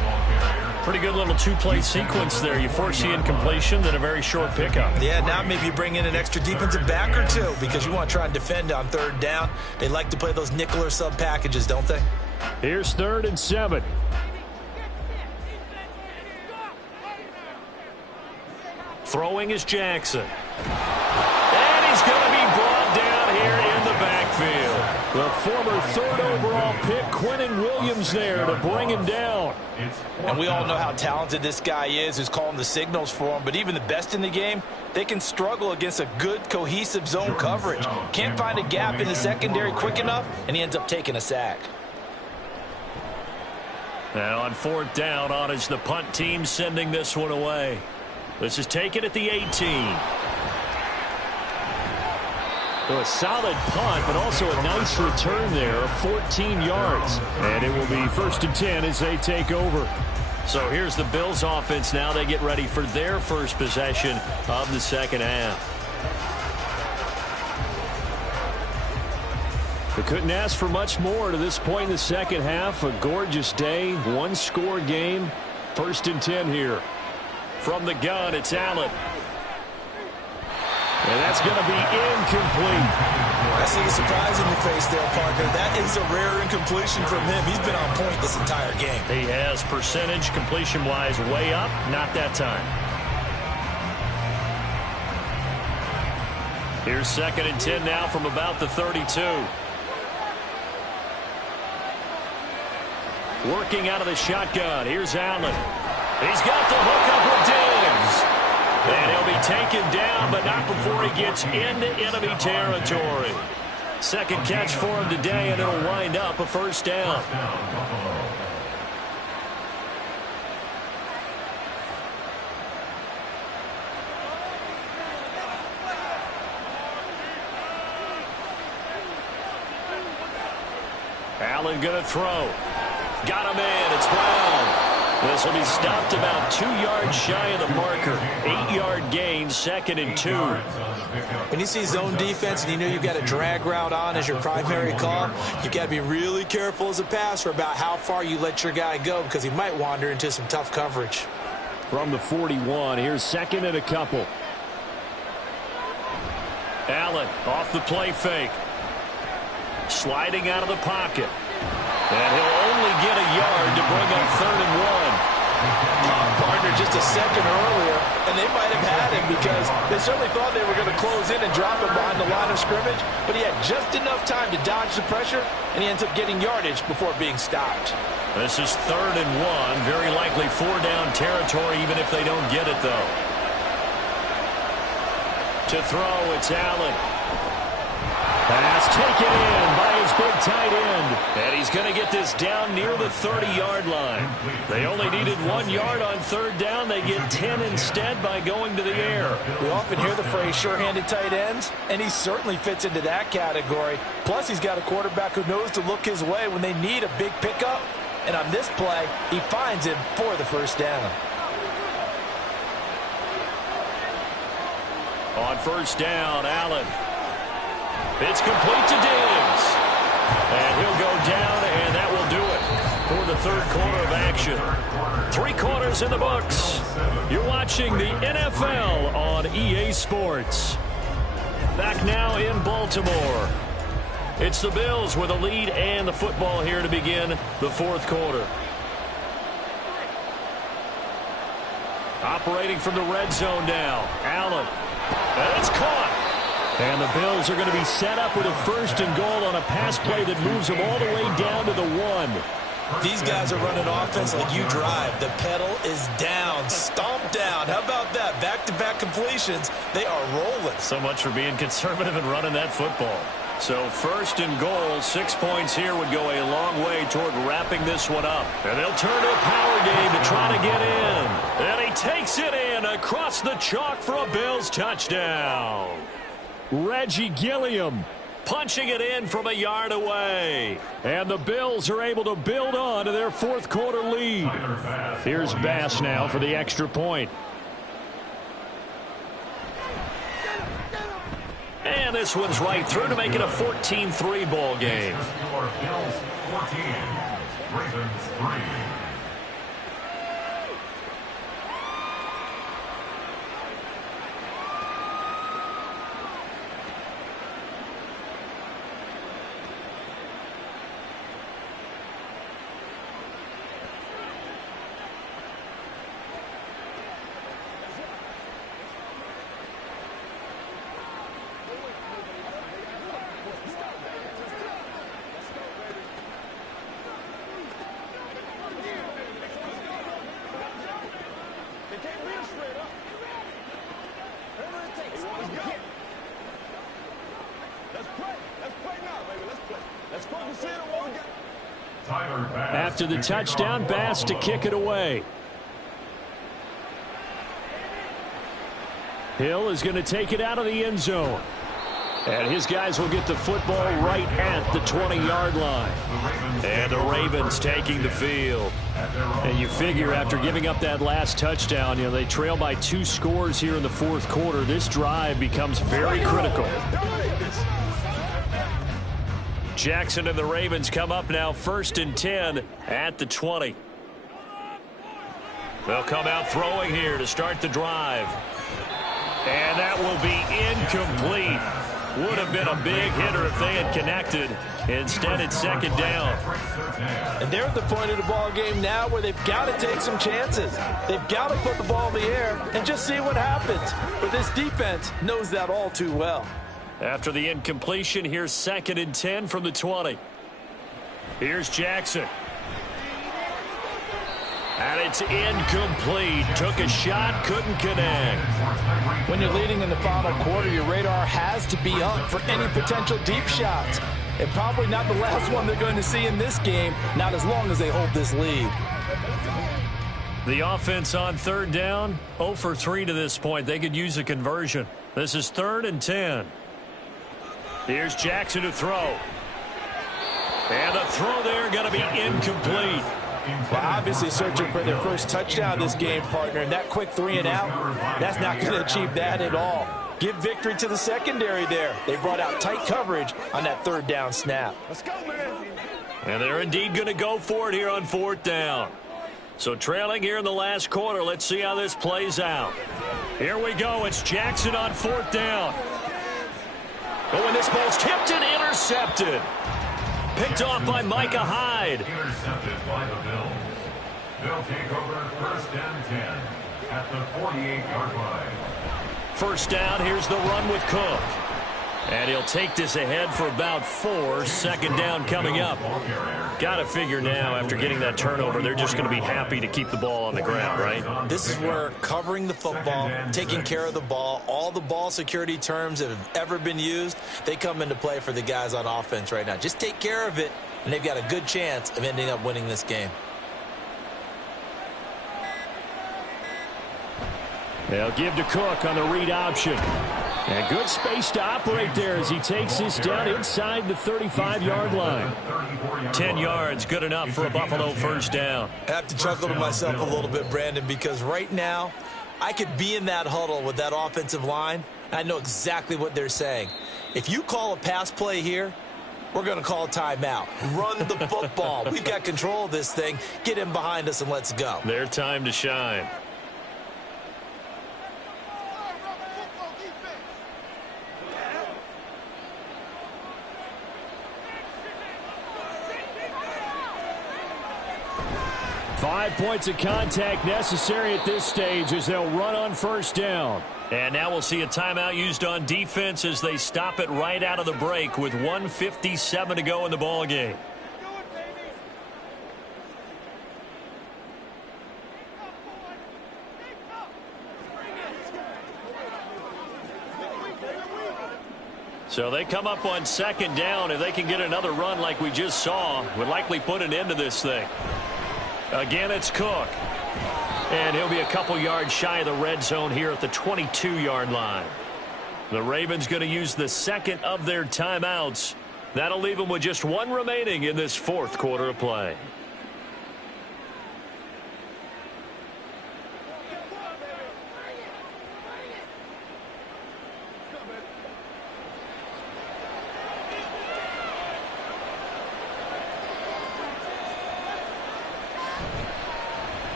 Pretty good little two-play sequence there. You force the incompletion, then a very short pickup. Yeah, now maybe you bring in an extra defensive back or two because you want to try and defend on 3rd down. They like to play those nickel or sub packages, don't they? Here's 3rd and 7. Throwing is Jackson. And he's going to be brought down here in the backfield. The former 3rd overall pick, Quinnen Williams, there to bring him down. And we all know how talented this guy is who's calling the signals for him. But even the best in the game, they can struggle against a good, cohesive zone coverage. Can't find a gap in the secondary quick enough, and he ends up taking a sack. Now on 4th down, on is the punt team sending this one away. This is taken at the 18. So a solid punt, but also a nice return there of 14 yards. And it will be 1st and 10 as they take over. So here's the Bills offense now. They get ready for their first possession of the 2nd half. They couldn't ask for much more to this point in the 2nd half. A gorgeous day, 1-score game. 1st and 10 here. From the gun, it's Allen. And that's going to be incomplete. I see a surprise in your face there, partner. That is a rare incompletion from him. He's been on point this entire game. He has percentage completion-wise way up. Not that time. Here's 2nd and 10 now from about the 32. Working out of the shotgun. Here's Allen. He's got the hook up with Diggs. And he'll be taken down, but not before he gets into enemy territory. 2nd catch for him today, and it'll wind up a 1st down. Allen going to throw. Got him in. It's Brown. This will be stopped about 2 yards shy of the marker. 8-yard gain, 2nd and 2. When you see zone defense and you know you've got a drag route on as your primary call, you've got to be really careful as a passer about how far you let your guy go because he might wander into some tough coverage. From the 41, here's 2nd and a couple. Allen off the play fake. Sliding out of the pocket. And he'll only get a yard to bring up 3rd and 1. Partner just a second earlier, and they might have had him because they certainly thought they were going to close in and drop him behind the line of scrimmage, but he had just enough time to dodge the pressure, and he ends up getting yardage before being stopped. This is 3rd and 1, very likely 4-down territory even if they don't get it, though. To throw, it's Allen. Pass taken in by his big tight end. And he's going to get this down near the 30-yard line. They only needed 1 yard on 3rd down. They get 10 instead by going to the air. We often hear the phrase sure-handed tight ends, and he certainly fits into that category. Plus, he's got a quarterback who knows to look his way when they need a big pickup. And on this play, he finds him for the 1st down. On 1st down, Allen. It's complete to Diggs. And he'll go down, and that will do it for the 3rd quarter of action. 3 quarters in the books. You're watching the NFL on EA Sports. Back now in Baltimore. It's the Bills with a lead and the football here to begin the 4th quarter. Operating from the red zone now. Allen. And it's caught. And the Bills are going to be set up with a 1st and goal on a pass play that moves them all the way down to the 1. These guys are running offense like you drive. The pedal is down, stomped down. How about that? Back-to-back completions. They are rolling. So much for being conservative and running that football. So 1st and goal, 6 points here would go a long way toward wrapping this one up. And they'll turn to a power game to try to get in. And he takes it in across the chalk for a Bills touchdown. Reggie Gilliam punching it in from a yard away. And the Bills are able to build on to their 4th quarter lead. Here's Bass now for the extra point. And this one's right through to make it a 14-3 ball game. Bills 14, Ravens 3. After the touchdown, Bass to kick it away. Hill is going to take it out of the end zone. And his guys will get the football right at the 20-yard line. And the Ravens taking the field. And you figure after giving up that last touchdown, you know, they trail by 2 scores here in the 4th quarter. This drive becomes very critical. Jackson and the Ravens come up now 1st and 10 at the 20. They'll come out throwing here to start the drive. And that will be incomplete. Would have been a big hitter if they had connected. Instead, it's 2nd down. And they're at the point of the ball game now where they've got to take some chances. They've got to put the ball in the air and just see what happens. But this defense knows that all too well. After the incompletion, here's 2nd and 10 from the 20. Here's Jackson. And it's incomplete. Took a shot, couldn't connect. When you're leading in the final quarter, your radar has to be up for any potential deep shots. And probably not the last one they're going to see in this game, not as long as they hold this lead. The offense on 3rd down, 0 for 3 to this point. They could use a conversion. This is 3rd and 10. Here's Jackson to throw. And the throw there going to be incomplete. Well, obviously searching for their first touchdown this game, partner. And that quick 3 and out, that's not going to achieve that at all. Give victory to the secondary there. They brought out tight coverage on that 3rd down snap. Let's go, man. And they're indeed going to go for it here on 4th down. So trailing here in the last quarter. Let's see how this plays out. Here we go. It's Jackson on 4th down. But when this ball's tipped and intercepted. Picked off by Micah Hyde. Intercepted by the Bills. They'll take over first and 10 at the 48-yard line. First down, here's the run with Cook. And he'll take this ahead for about 4. Second down coming up. Got to figure now, after getting that turnover, they're just going to be happy to keep the ball on the ground, right? This is where covering the football, taking care of the ball, all the ball security terms that have ever been used, they come into play for the guys on offense right now. Just take care of it, and they've got a good chance of ending up winning this game. They'll give to Cook on the read option. And good space to operate there as he takes this down inside the 35-yard line. 10 yards, good enough for a Buffalo first down. I have to chuckle to myself a little bit, Brandon, because right now I could be in that huddle with that offensive line. I know exactly what they're saying. If you call a pass play here, we're going to call a timeout. Run the football. We've got control of this thing. Get him behind us and let's go. Their time to shine. Five points of contact necessary at this stage as they'll run on first down. And now we'll see a timeout used on defense as they stop it right out of the break with 1:57 to go in the ball game. So they come up on second down. If they can get another run like we just saw, would likely put an end to this thing. Again, it's Cook. And he'll be a couple yards shy of the red zone here at the 22-yard line. The Ravens going to use the second of their timeouts. That'll leave them with just one remaining in this fourth quarter of play.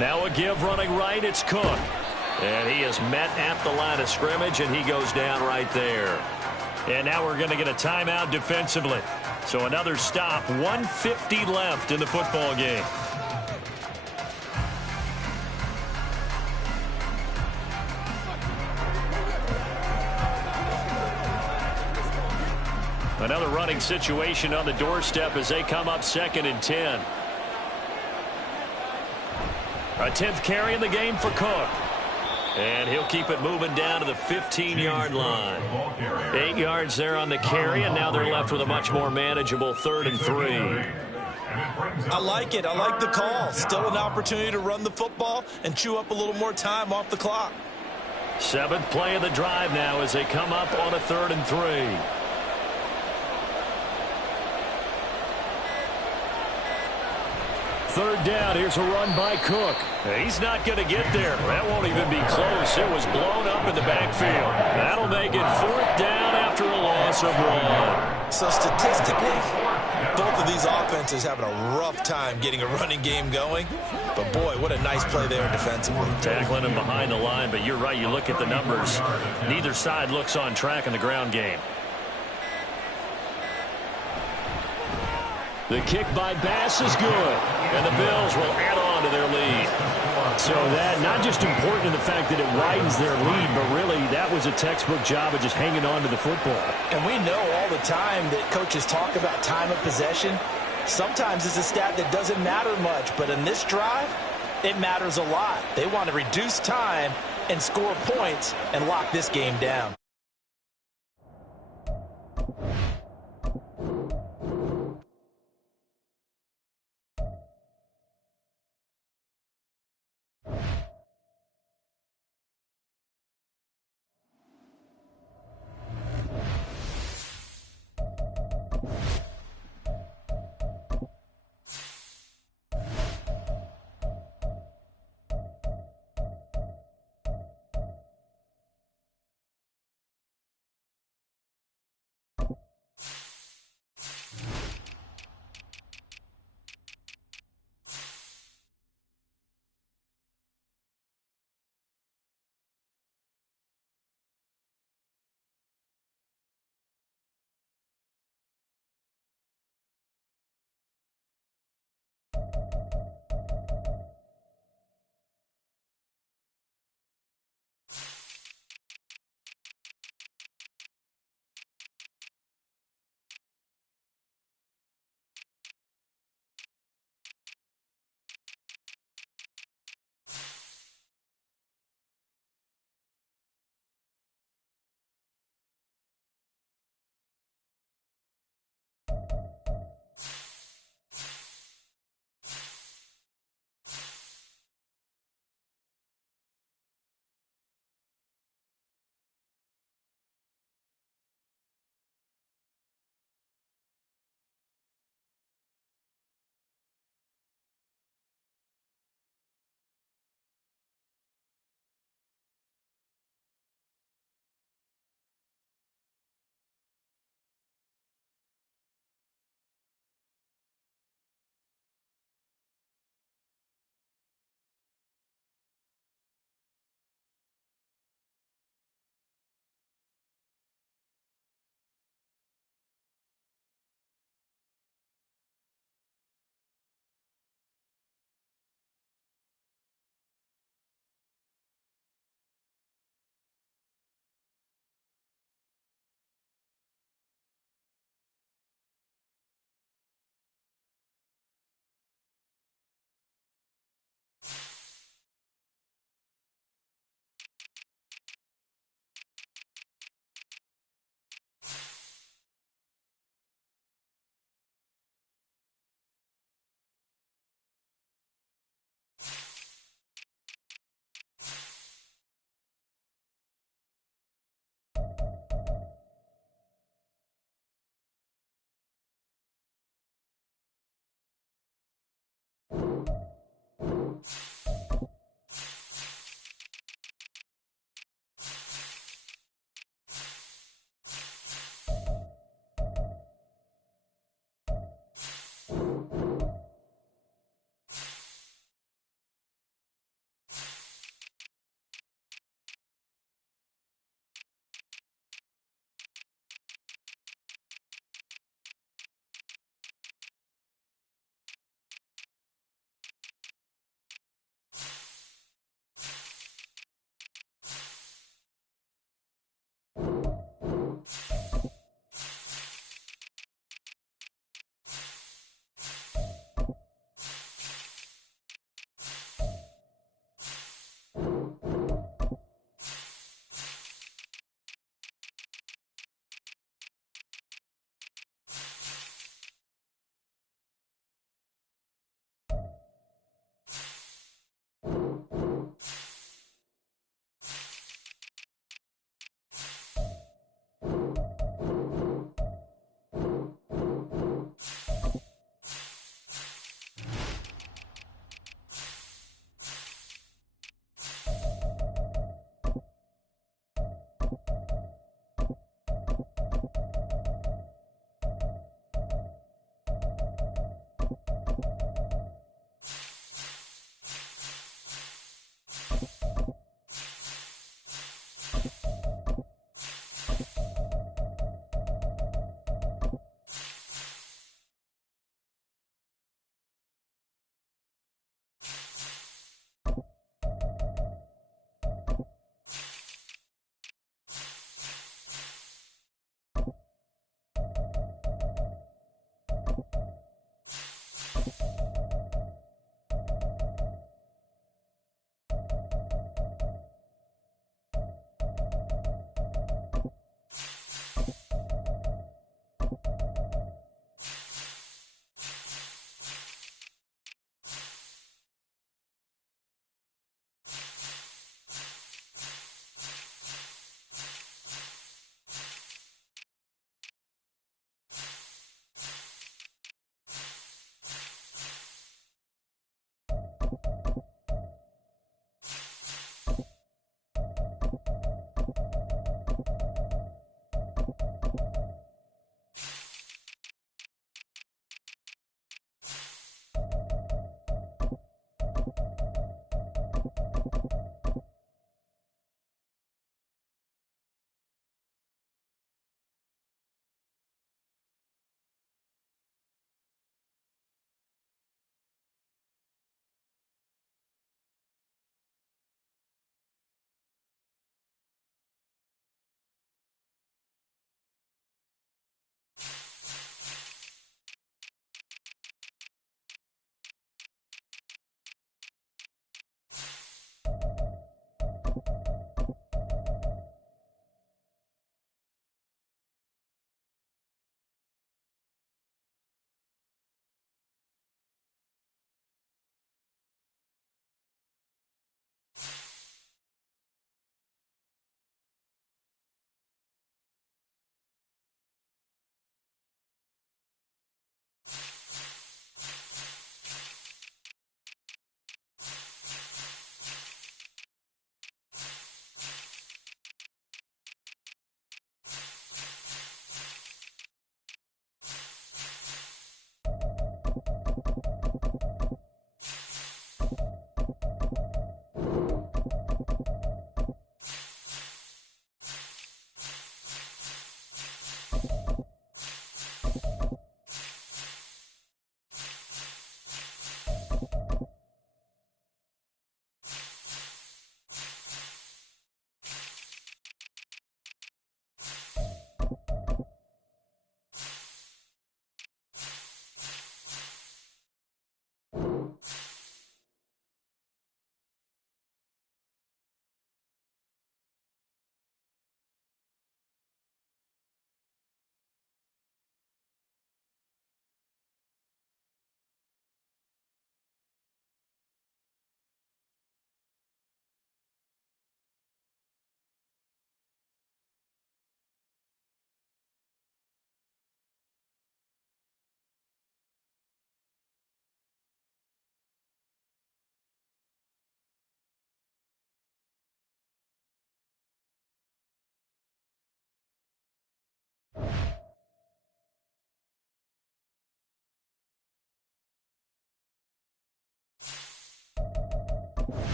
Now a give running right, it's Cook. And he is met at the line of scrimmage, and he goes down right there. And now we're going to get a timeout defensively. So another stop, 1:50 left in the football game. Another running situation on the doorstep as they come up second and 10. A 10th carry in the game for Cook. And he'll keep it moving down to the 15-yard line. 8 yards there on the carry, and now they're left with a much more manageable 3rd and 3. I like it. I like the call. Still an opportunity to run the football and chew up a little more time off the clock. 7th play of the drive now as they come up on a 3rd and 3. Third down, here's a run by Cook. He's not going to get there. That won't even be close. It was blown up in the backfield. That'll make it 4th down after a loss of 1. So statistically, both of these offenses having a rough time getting a running game going. But boy, what a nice play there defensively. Tackling him behind the line, but you're right. You look at the numbers. Neither side looks on track in the ground game. The kick by Bass is good, and the Bills will add on to their lead. So that, not just important in the fact that it widens their lead, but really that was a textbook job of just hanging on to the football. And we know all the time that coaches talk about time of possession. Sometimes it's a stat that doesn't matter much, but in this drive, it matters a lot. They want to reduce time and score points and lock this game down.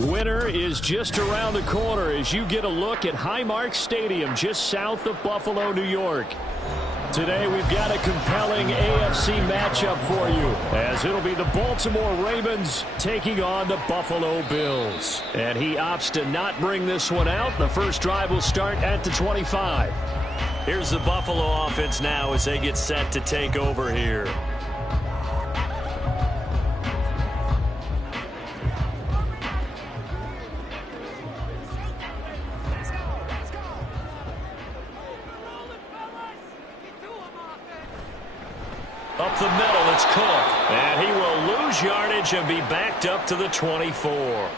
Winter is just around the corner as you get a look at Highmark Stadium just south of Buffalo, New York. Today we've got a compelling AFC matchup for you as it'll be the Baltimore Ravens taking on the Buffalo Bills. And he opts to not bring this one out. The first drive will start at the 25. Here's the Buffalo offense now as they get set to take over here. Up the middle, it's Cook. And he will lose yardage and be backed up to the 24.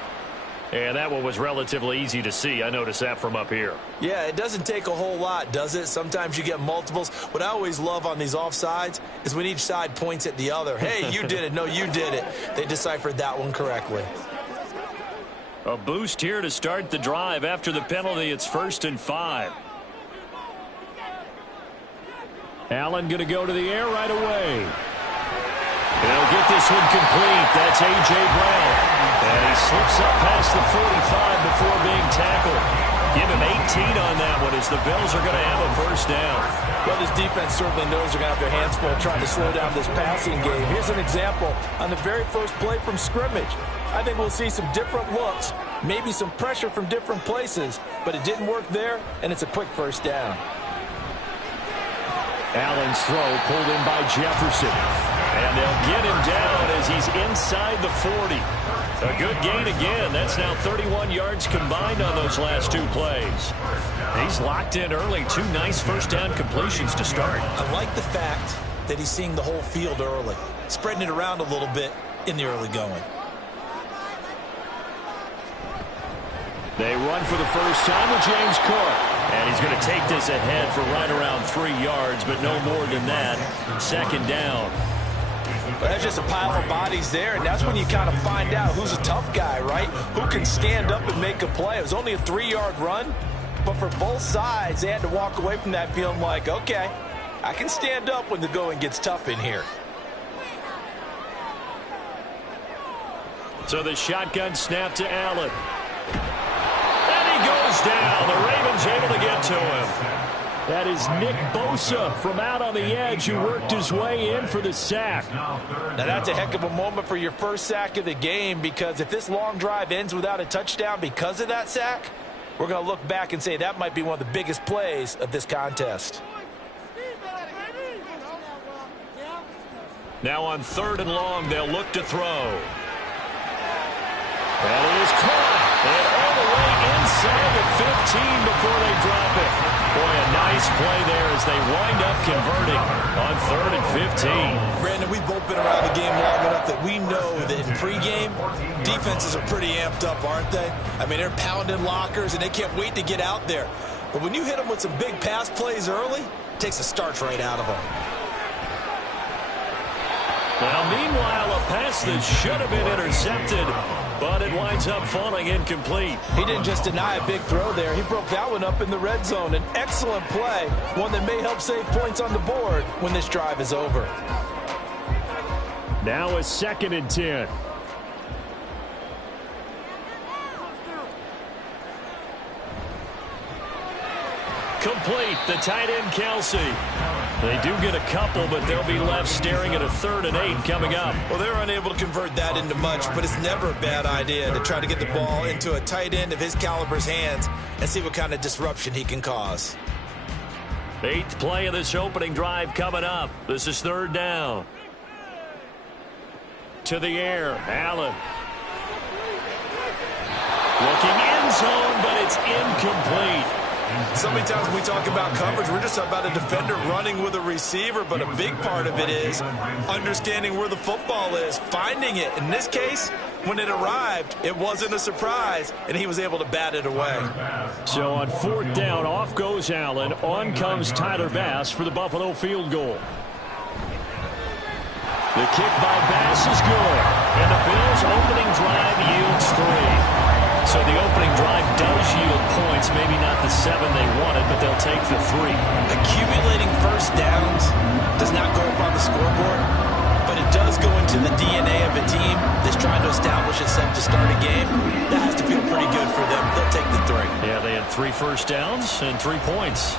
And that one was relatively easy to see. I noticed that from up here. Yeah, it doesn't take a whole lot, does it? Sometimes you get multiples. What I always love on these offsides is when each side points at the other. Hey, you did it. No, you did it. They deciphered that one correctly. A boost here to start the drive. After the penalty, it's 1st and 5. Allen going to go to the air right away. He'll get this one complete. That's A.J. Brown. And he slips up past the 45 before being tackled. Give him 18 on that one as the Bills are going to have a first down. Well, this defense certainly knows they're going to have their hands full trying to slow down this passing game. Here's an example on the very first play from scrimmage. I think we'll see some different looks, maybe some pressure from different places, but it didn't work there, and it's a quick first down. Allen's throw pulled in by Jefferson. And they'll get him down as he's inside the 40. A good gain again. That's now 31 yards combined on those last two plays. He's locked in early. 2 nice first down completions to start. I like the fact that he's seeing the whole field early, spreading it around a little bit in the early going. They run for the first time with James Cook. And he's going to take this ahead for right around 3 yards, but no more than that. 2nd down. Well, that's just a pile of bodies there, and that's when you kind of find out who's a tough guy, right? Who can stand up and make a play. It was only a 3-yard run, But for both sides, they had to walk away from that feeling like, okay, I can stand up when the going gets tough in here. So the shotgun snap to Allen. And he goes down. The Ravens able to get to him. That is Nick Bosa from out on the edge who worked his way in for the sack. Now that's a heck of a moment for your first sack of the game, because if this long drive ends without a touchdown because of that sack, we're going to look back and say that might be one of the biggest plays of this contest. Now on 3rd and long, they'll look to throw. And it is caught. And all the way inside the 15 before they drop it. Boy, a nice play there as they wind up converting on 3rd and 15. Brandon, we've both been around the game long enough that we know that in pregame, defenses are pretty amped up, aren't they? I mean, they're pounding lockers, and they can't wait to get out there. But when you hit them with some big pass plays early, it takes a starch right out of them. Now, meanwhile, a pass that should have been intercepted, but it winds up falling incomplete. He didn't just deny a big throw there. He broke that one up in the red zone. An excellent play, one that may help save points on the board when this drive is over. Now a 2nd and 10. Complete, the tight end Kelsey. They do get a couple, but they'll be left staring at a 3rd and 8 coming up. Well, they were unable to convert that into much, but it's never a bad idea to try to get the ball into a tight end of his caliber's hands and see what kind of disruption he can cause. 8th play of this opening drive coming up. This is 3rd down. To the air, Allen. Looking end zone, but it's incomplete. So many times when we talk about coverage, we're just about a defender running with a receiver, but a big part of it is understanding where the football is, finding it. In this case, when it arrived, it wasn't a surprise, and he was able to bat it away. So on 4th down, off goes Allen. On comes Tyler Bass for the Buffalo field goal. The kick by Bass is good, and the Bills' opening drive yields 3. So the opening drive does yield points, maybe not the 7 they wanted, but they'll take the 3. Accumulating first downs does not go up on the scoreboard, but it does go into the DNA of a team that's trying to establish itself to start a game. That has to feel pretty good for them. They'll take the 3. Yeah, they had 3 first downs and 3 points.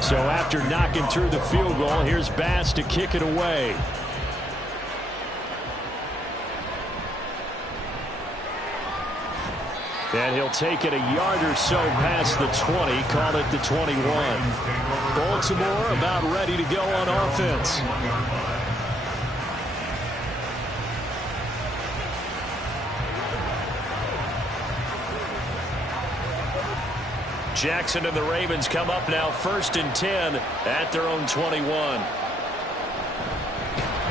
So after knocking through the field goal, here's Bass to kick it away. And he'll take it a yard or so past the 20, call it the 21. Baltimore about ready to go on offense. Jackson and the Ravens come up now 1st and 10 at their own 21.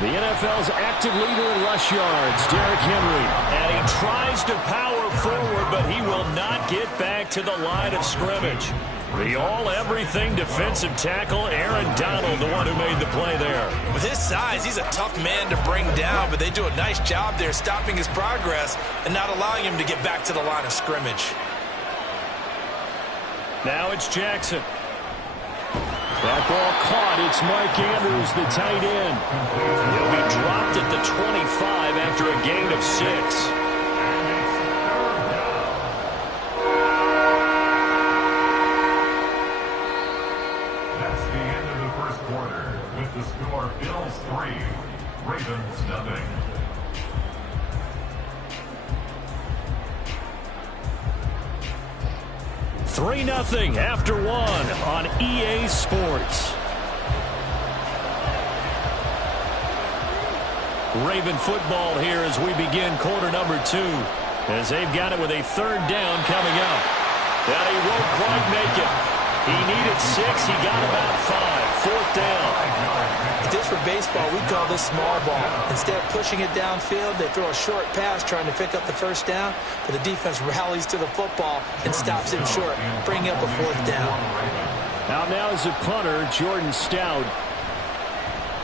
The NFL's active leader in rush yards, Derrick Henry. And he tries to power forward, but he will not get back to the line of scrimmage. The all-everything defensive tackle, Aaron Donald, the one who made the play there. With his size, he's a tough man to bring down, but they do a nice job there stopping his progress and not allowing him to get back to the line of scrimmage. Now it's Jackson. That ball caught. It's Mark Andrews, the tight end. He'll be dropped at the 25 after a gain of 6. That's the end of the first quarter with the score Bills 3, Ravens 0. 3-0 after 1 on EA Sports. Raven football here as we begin quarter number 2. As they've got it with a 3rd down coming up. And he won't quite make it. He needed 6. He got about 5. 4th down. At this baseball, we call this small ball. Instead of pushing it downfield, they throw a short pass trying to pick up the first down, but the defense rallies to the football and stops him short, bringing up a 4th down. Now is the punter, Jordan Stout.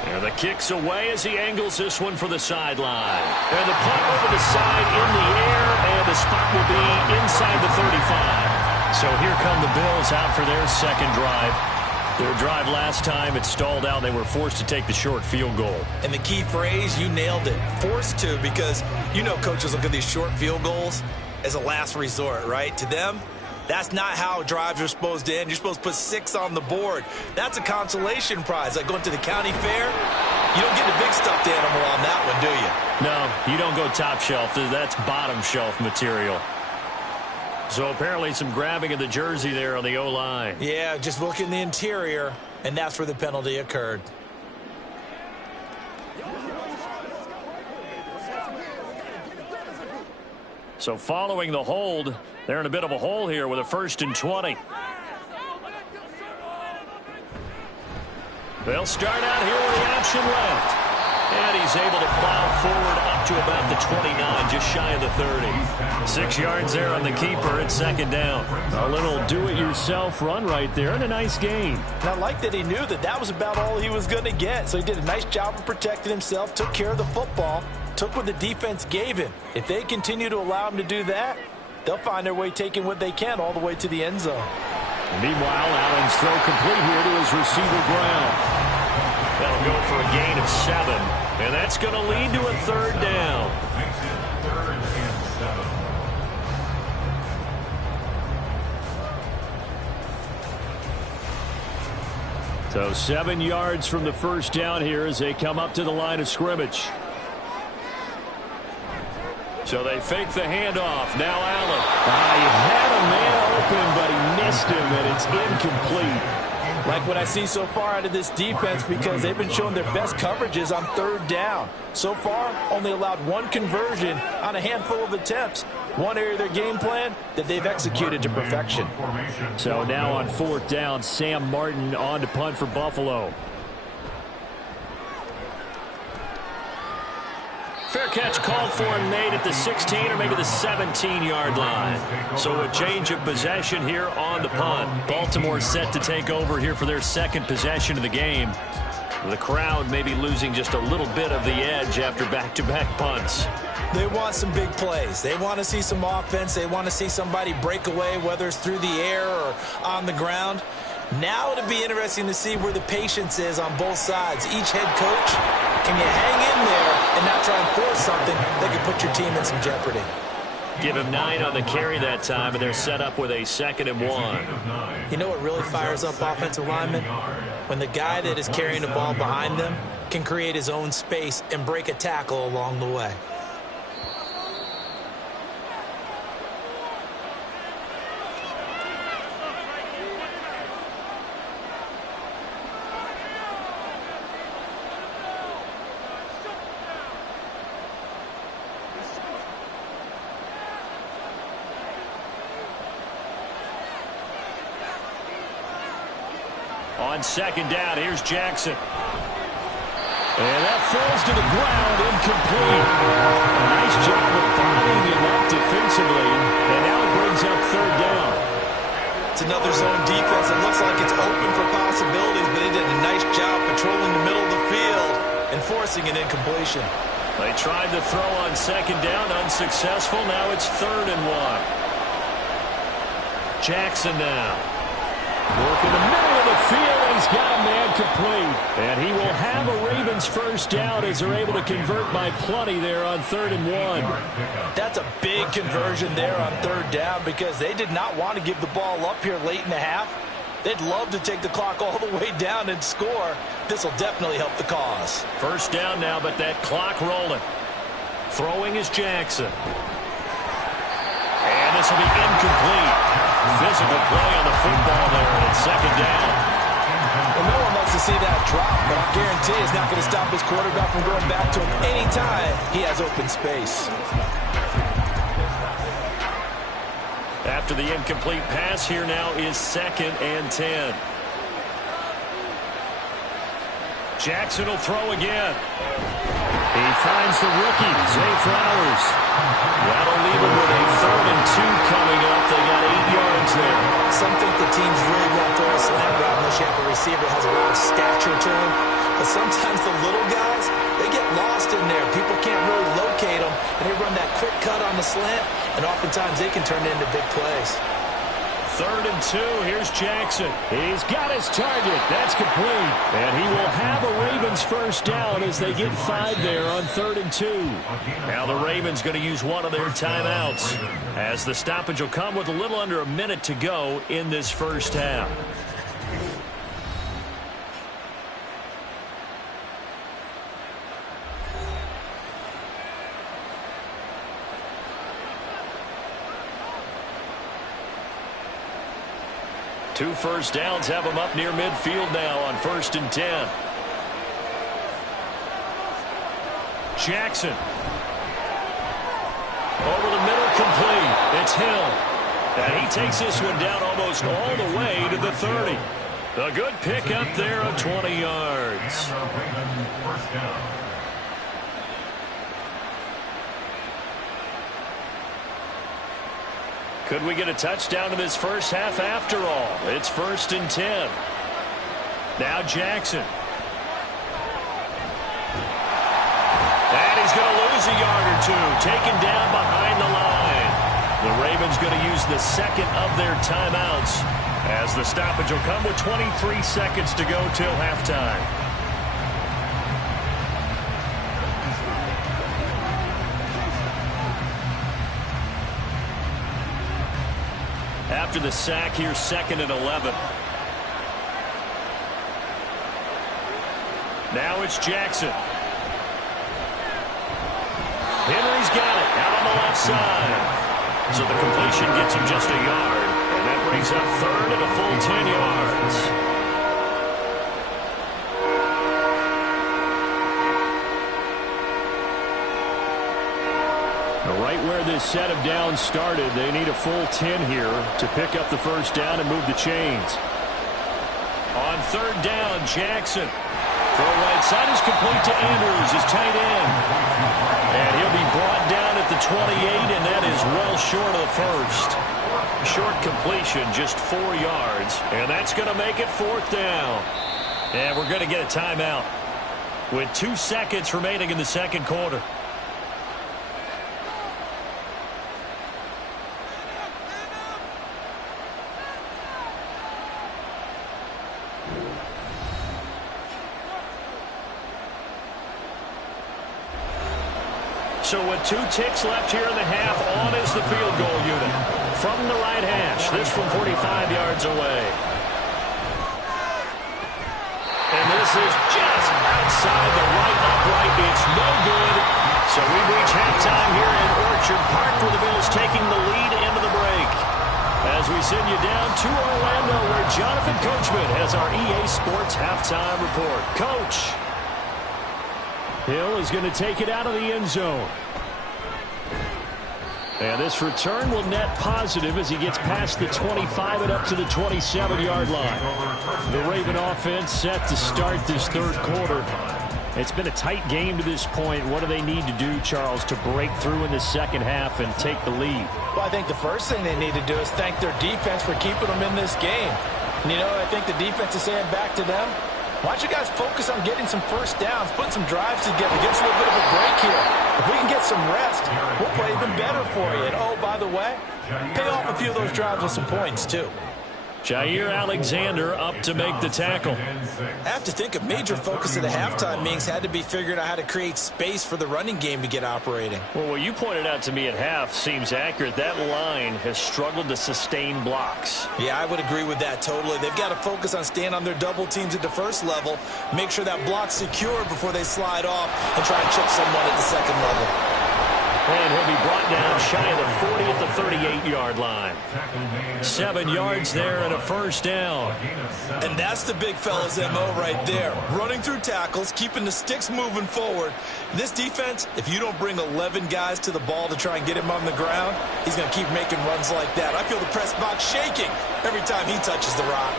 And the kick's away as he angles this one for the sideline. And the punt over the side in the air, and the spot will be inside the 35. So here come the Bills out for their second drive. Their drive last time, it stalled out. They were forced to take the short field goal. And the key phrase, you nailed it, forced to, because you know coaches look at these short field goals as a last resort, right? To them, that's not how drives are supposed to end. You're supposed to put 6 on the board. That's a consolation prize, like going to the county fair. You don't get the big stuffed animal on that one, do you? No, you don't go top shelf. That's bottom shelf material. So apparently some grabbing of the jersey there on the O-line. Yeah, just look in the interior, and that's where the penalty occurred. So following the hold, they're in a bit of a hole here with a 1st and 20. They'll start out here with the option left. And he's able to plow forward up to about the 29, just shy of the 30. 6 yards there on the keeper at 2nd down. A little do-it-yourself run right there, and a nice gain. And I like that he knew that that was about all he was going to get. So he did a nice job of protecting himself, took care of the football, took what the defense gave him. If they continue to allow him to do that, they'll find their way taking what they can all the way to the end zone. Meanwhile, Allen's throw complete here to his receiver Brown. That'll go for a gain of 7. And that's going to lead to a 3rd down. Makes it 3rd and 7. So 7 yards from the first down here as they come up to the line of scrimmage. So they fake the handoff. Now Allen. He had a man open, but he missed him, and it's incomplete. Like what I see so far out of this defense, because they've been showing their best coverages on 3rd down. So far, only allowed 1 conversion on a handful of attempts. One area of their game plan that they've executed to perfection. So now on 4th down, Sam Martin on to punt for Buffalo. Fair catch called for and made at the 16 or maybe the 17-yard line. So a change of possession here on the punt. Baltimore set to take over here for their 2nd possession of the game. The crowd maybe losing just a little bit of the edge after back-to-back punts. They want some big plays. They want to see some offense. They want to see somebody break away, whether it's through the air or on the ground. Now it'll be interesting to see where the patience is on both sides. Each head coach, can you hang in there and not try and force something that could put your team in some jeopardy? Give him 9 on the carry that time, and they're set up with a 2nd and 1. You know what really fires up offensive linemen? When the guy that is carrying the ball behind them can create his own space and break a tackle along the way. On 2nd down, here's Jackson. And that falls to the ground, incomplete. A nice job of bodying him up defensively, and now it brings up 3rd down. It's another zone defense. It looks like it's open for possibilities, but they did a nice job patrolling the middle of the field and forcing an incompletion. They tried to throw on 2nd down, unsuccessful. Now it's 3rd and 1. Jackson now. Work in the middle of the field, and he's got a man complete. And he will have a Ravens 1st down as they're able to convert by plenty there on 3rd and 1. That's a big conversion there on 3rd down because they did not want to give the ball up here late in the half. They'd love to take the clock all the way down and score. This will definitely help the cause. 1st down now, but that clock rolling. Throwing is Jackson. And this will be incomplete. Physical play on the football there, and it's 2nd down. Well, no one likes to see that drop, but I guarantee it's not going to stop his quarterback from going back to him anytime he has open space. After the incomplete pass, here now is 2nd and 10. Jackson will throw again. He finds the rookie, Zay Flowers. That'll leave him with a 3rd and 2 coming up. They got 8 yards there. Some think the teams really won't throw a slant route unless you have a receiver that has a lot of stature to him. But sometimes the little guys, they get lost in there. People can't really locate them, and they run that quick cut on the slant, and oftentimes they can turn it into big plays. 3rd and 2. Here's Jackson. He's got his target. That's complete. And he will have a Ravens first down as they get 5 there on 3rd and 2. Now the Ravens going to use one of their timeouts as the stoppage will come with a little under a minute to go in this first half. Two first downs have them up near midfield now on 1st and 10. Jackson. Over the middle, complete. It's Hill. And he takes this one down almost all the way to the 30. A good pick up there of 20 yards. First down. Could we get a touchdown in this first half after all? It's 1st and 10. Now Jackson. And he's going to lose a yard or two. Taken down behind the line. The Ravens going to use the second of their timeouts as the stoppage will come with 23 seconds to go till halftime. After the sack, here's 2nd and 11. Now it's Jackson. Henry's got it out on the left side. So the completion gets him just a yard. And that brings up 3rd and a full 10 yards. Right where this set of downs started, they need a full 10 here to pick up the first down and move the chains. On 3rd down, Jackson. Throw right side is complete to Andrews, his tight end. And he'll be brought down at the 28, and that is well short of the first. Short completion, just 4 yards. And that's going to make it 4th down. And we're going to get a timeout with 2 seconds remaining in the second quarter. So with 2 ticks left here in the half, on is the field goal unit. From the right hash, this from 45 yards away. And this is just outside the right upright. It's no good. So we've reached halftime here in Orchard Park, where the Bills taking the lead into the break. As we send you down to Orlando, where Jonathan Coachman has our EA Sports halftime report. Coach. Hill is going to take it out of the end zone. And this return will net positive as he gets past the 25 and up to the 27-yard line. The Raven offense set to start this 3rd quarter. It's been a tight game to this point. What do they need to do, Charles, to break through in the second half and take the lead? Well, I think the first thing they need to do is thank their defense for keeping them in this game. And, you know, I think the defense is saying back to them, why don't you guys focus on getting some first downs, putting some drives together, give us a little bit of a break here. If we can get some rest, we'll play even better for you. And, oh, by the way, pay off a few of those drives with some points, too. Jair Alexander up to make the tackle. I have to think a major focus of the halftime meetings had to be figuring out how to create space for the running game to get operating. Well, what you pointed out to me at half seems accurate. That line has struggled to sustain blocks. Yeah, I would agree with that totally. They've got to focus on staying on their double teams at the first level, make sure that block's secure before they slide off and try and chip someone at the second level. And he'll be brought down shy of the 40 at the 38-yard line. 7 yards there and a first down. And that's the big fella's MO right there. Running through tackles, keeping the sticks moving forward. This defense, if you don't bring 11 guys to the ball to try and get him on the ground, he's going to keep making runs like that. I feel the press box shaking every time he touches the rock.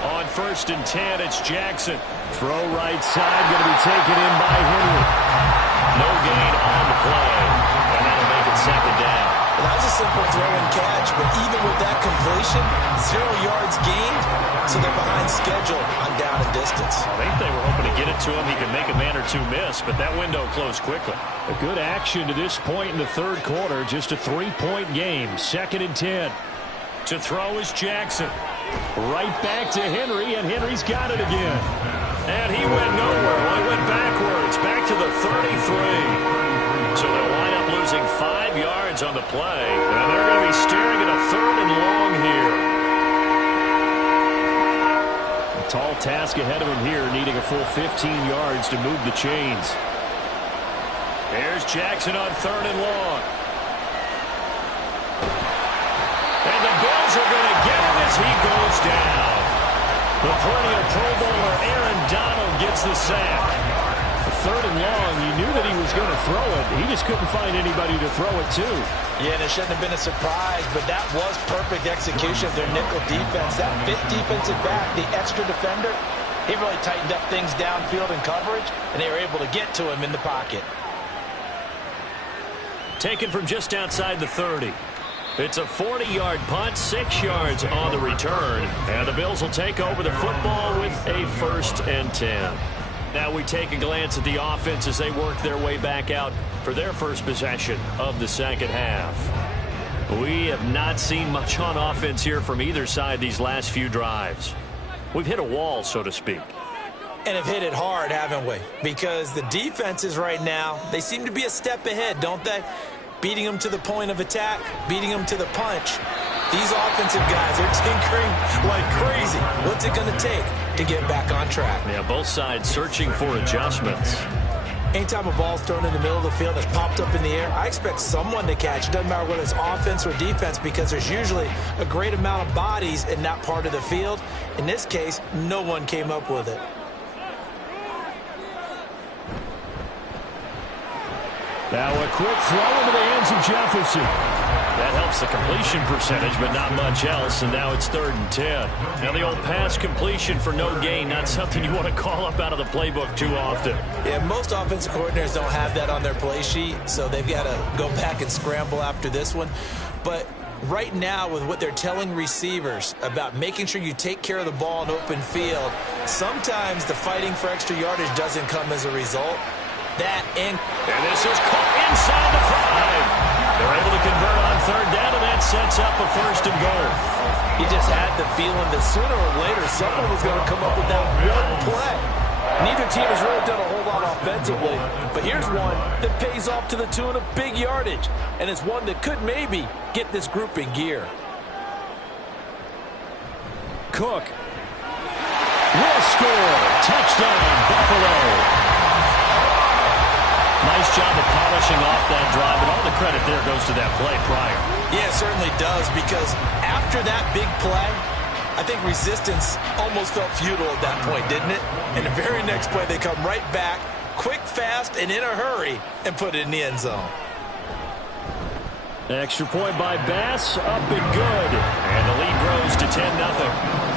On 1st and 10, it's Jackson. Throw right side, going to be taken in by Henry. No gain on the play, and that'll make it 2nd down. Well, that was a simple throw and catch, but even with that completion, 0 yards gained, so they're behind schedule on down and distance. I think they were hoping to get it to him. He could make a man or two miss, but that window closed quickly. A good action to this point in the 3rd quarter. Just a 3-point game. 2nd and 10. To throw is Jackson. Right back to Henry, and Henry's got it again. And he went nowhere. Well, he went backwards, back to the 33. So they'll wind up losing 5 yards on the play. And they're going to be staring at a 3rd and long here. A tall task ahead of him here, needing a full 15 yards to move the chains. Here's Jackson on 3rd and long. And the Bills are going to get him as he goes down. The perennial Pro Bowler Aaron Donald gets the sack. 3rd and long, you knew that he was going to throw it. He just couldn't find anybody to throw it to. Yeah, and it shouldn't have been a surprise, but that was perfect execution of their nickel defense. That 5th defensive back, the extra defender, he really tightened up things downfield in coverage, and they were able to get to him in the pocket. Taken from just outside the 30. It's a 40-yard punt, 6 yards on the return. And the Bills will take over the football with a 1st and 10. Now we take a glance at the offense as they work their way back out for their first possession of the 2nd half. We have not seen much on offense here from either side these last few drives. We've hit a wall, so to speak. And have hit it hard, haven't we? Because the defenses right now, they seem to be a step ahead, don't they? Beating them to the point of attack, beating them to the punch. These offensive guys are tinkering like crazy. What's it going to take to get back on track? Yeah, both sides searching for adjustments. Anytime a ball's thrown in the middle of the field that's popped up in the air, I expect someone to catch. It doesn't matter whether it's offense or defense, because there's usually a great amount of bodies in that part of the field. In this case, no one came up with it. Now a quick throw into the hands of Jefferson. That helps the completion percentage, but not much else, and now it's 3rd and 10. Now the old pass completion for no gain, not something you want to call up out of the playbook too often. Yeah, most offensive coordinators don't have that on their play sheet, so they've got to go back and scramble after this one. But right now, with what they're telling receivers about making sure you take care of the ball in open field, sometimes the fighting for extra yardage doesn't come as a result. And this is caught inside the 5. They're able to convert on 3rd down, and that sets up a 1st and goal. He just had the feeling that sooner or later someone was going to come up with that one play. Neither team has really done a whole lot offensively, but here's one that pays off to the tune of big yardage, and it's one that could maybe get this group in gear. Cook will score. Touchdown, Buffalo. Nice job of polishing off that drive, and all the credit there goes to that play prior. Yeah, it certainly does, because after that big play, I think resistance almost felt futile at that point, didn't it? And the very next play, they come right back, quick, fast, and in a hurry, and put it in the end zone. Extra point by Bass, up and good. And the lead grows to 10-0.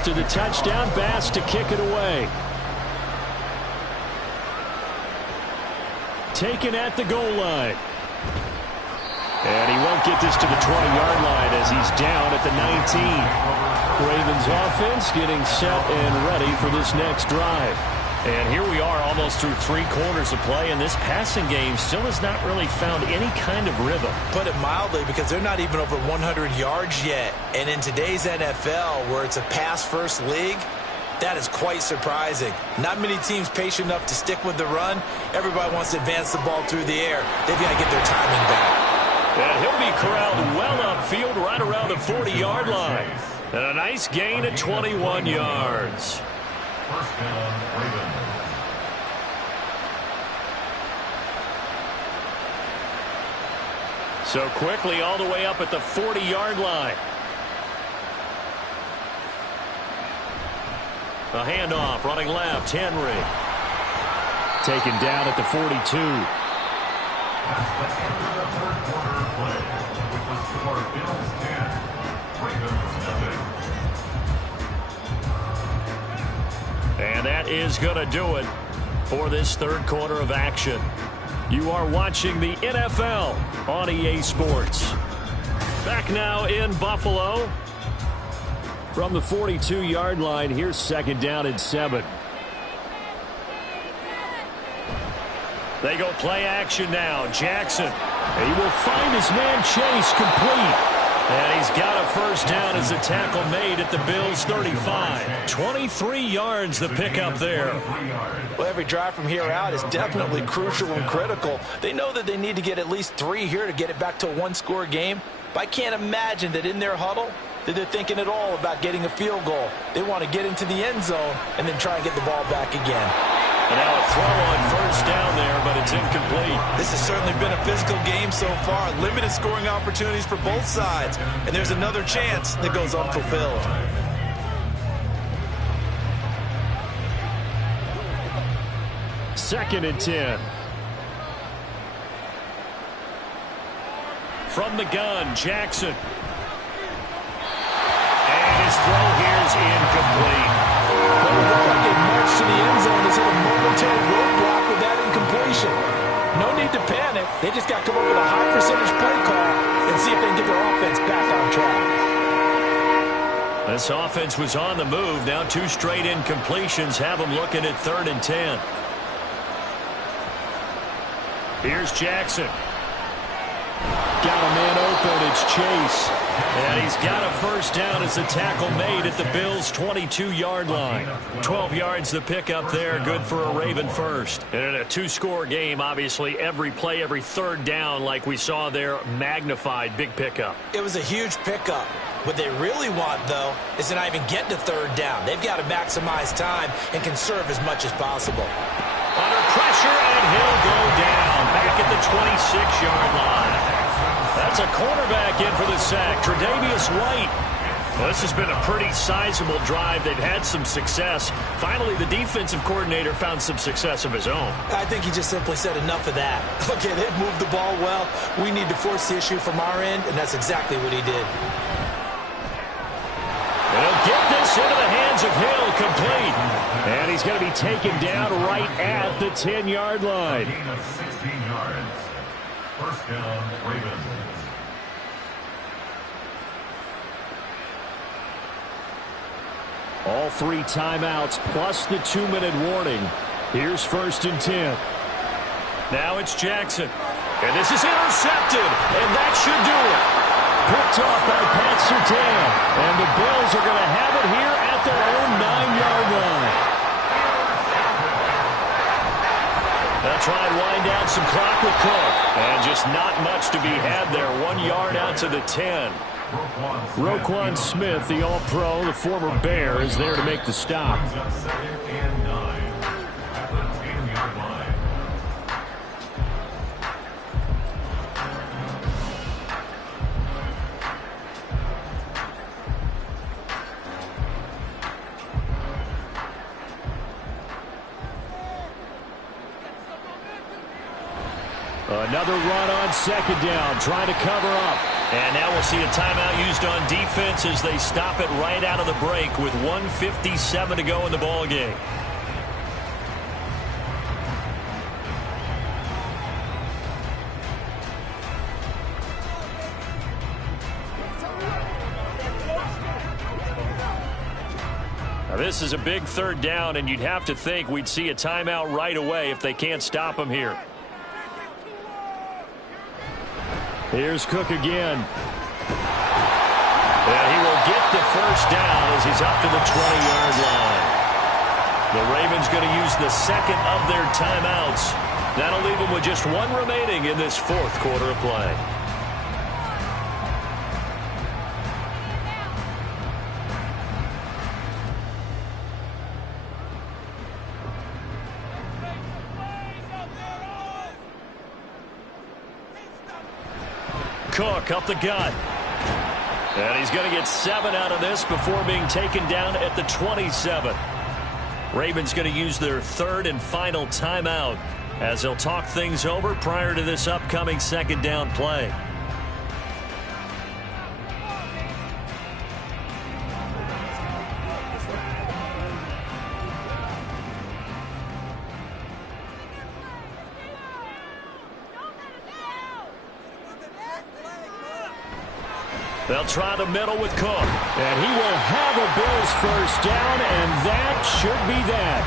After the touchdown, Bass to kick it away. Taken at the goal line. And he won't get this to the 20-yard line as he's down at the 19. Ravens offense getting set and ready for this next drive. And here we are almost through 3 quarters of play, and this passing game still has not really found any kind of rhythm. Put it mildly, because they're not even over 100 yards yet. And in today's NFL, where it's a pass-first league, that is quite surprising. Not many teams patient enough to stick with the run. Everybody wants to advance the ball through the air. They've got to get their timing back. And he'll be corralled well upfield right around the 40-yard line. And a nice gain at 21 yards. First down, Ravens. So quickly all the way up at the 40-yard line. A handoff, running left, Henry. Taken down at the 42. That's the end of the third quarter of play, with the score Bills 10, Ravens 0. And that is going to do it for this third quarter of action. You are watching the NFL on EA Sports. Back now in Buffalo. From the 42-yard line, here's second down and 7. They go play action now. Jackson. He will find his man Chase complete. And he's got a first down as a tackle made at the Bills' 35. 23 yards the pickup there. Well, every drive from here out is definitely crucial and critical. They know that they need to get at least 3 here to get it back to a one-score game. But I can't imagine that in their huddle that they're thinking at all about getting a field goal. They want to get into the end zone and then try and get the ball back again. And now a throw on first down there, but it's incomplete. This has certainly been a physical game so far. Limited scoring opportunities for both sides. And there's another chance that goes unfulfilled. Second and 10. From the gun, Jackson. And his throw here is incomplete. Well, it looked like a march to the end zone has hit a momentary roadblock with that incompletion. No need to panic. They just got to come up with a high percentage play call and see if they can get their offense back on track. This offense was on the move. Now 2 straight incompletions have them looking at 3rd and 10. Here's Jackson. Got a man open. It's Chase. And he's got a first down as a tackle made at the Bills' 22-yard line. 12 yards the pickup there. Good for a Raven first. And in a 2-score game, obviously, every play, every third down, like we saw there, magnified. Big pickup. It was a huge pickup. What they really want, though, is to not even get to 3rd down. They've got to maximize time and conserve as much as possible. Under pressure, and he'll go down. Back at the 26-yard line. That's a cornerback in for the sack, Tre'Davious White. Well, this has been a pretty sizable drive. They've had some success. Finally, the defensive coordinator found some success of his own. I think he just simply said enough of that. Okay, they've moved the ball well. We need to force the issue from our end, and that's exactly what he did. And he'll get this into the hands of Hill, complete. And he's going to be taken down right at the 10-yard line. Gain of 16 yards. First down, Ravens. All 3 timeouts plus the 2-minute warning. Here's 1st and 10. Now it's Jackson. And this is intercepted. And that should do it. Picked off by Pat Surtain. And the Bills are going to have it here at their own 9-yard line. They'll try and wind down some clock with Cook. And just not much to be had there. 1 yard out to the 10. Roquan Smith, the All-Pro, the former Bear, is there to make the stop. Another run on 2nd down, trying to cover up. And now we'll see a timeout used on defense as they stop it right out of the break with 1:57 to go in the ball game. this is a big third down, and you'd have to think we'd see a timeout right away if they can't stop him here. Here's Cook again. And he will get the first down as he's up to the 20-yard line. The Ravens going to use the second of their timeouts. That'll leave them with just one remaining in this fourth quarter of play. Cook up the gut. And he's going to get 7 out of this before being taken down at the 27. Ravens going to use their third and final timeout as they'll talk things over prior to this upcoming second down play. They'll try the middle with Cook. And he will have a Bills first down, and that should be that.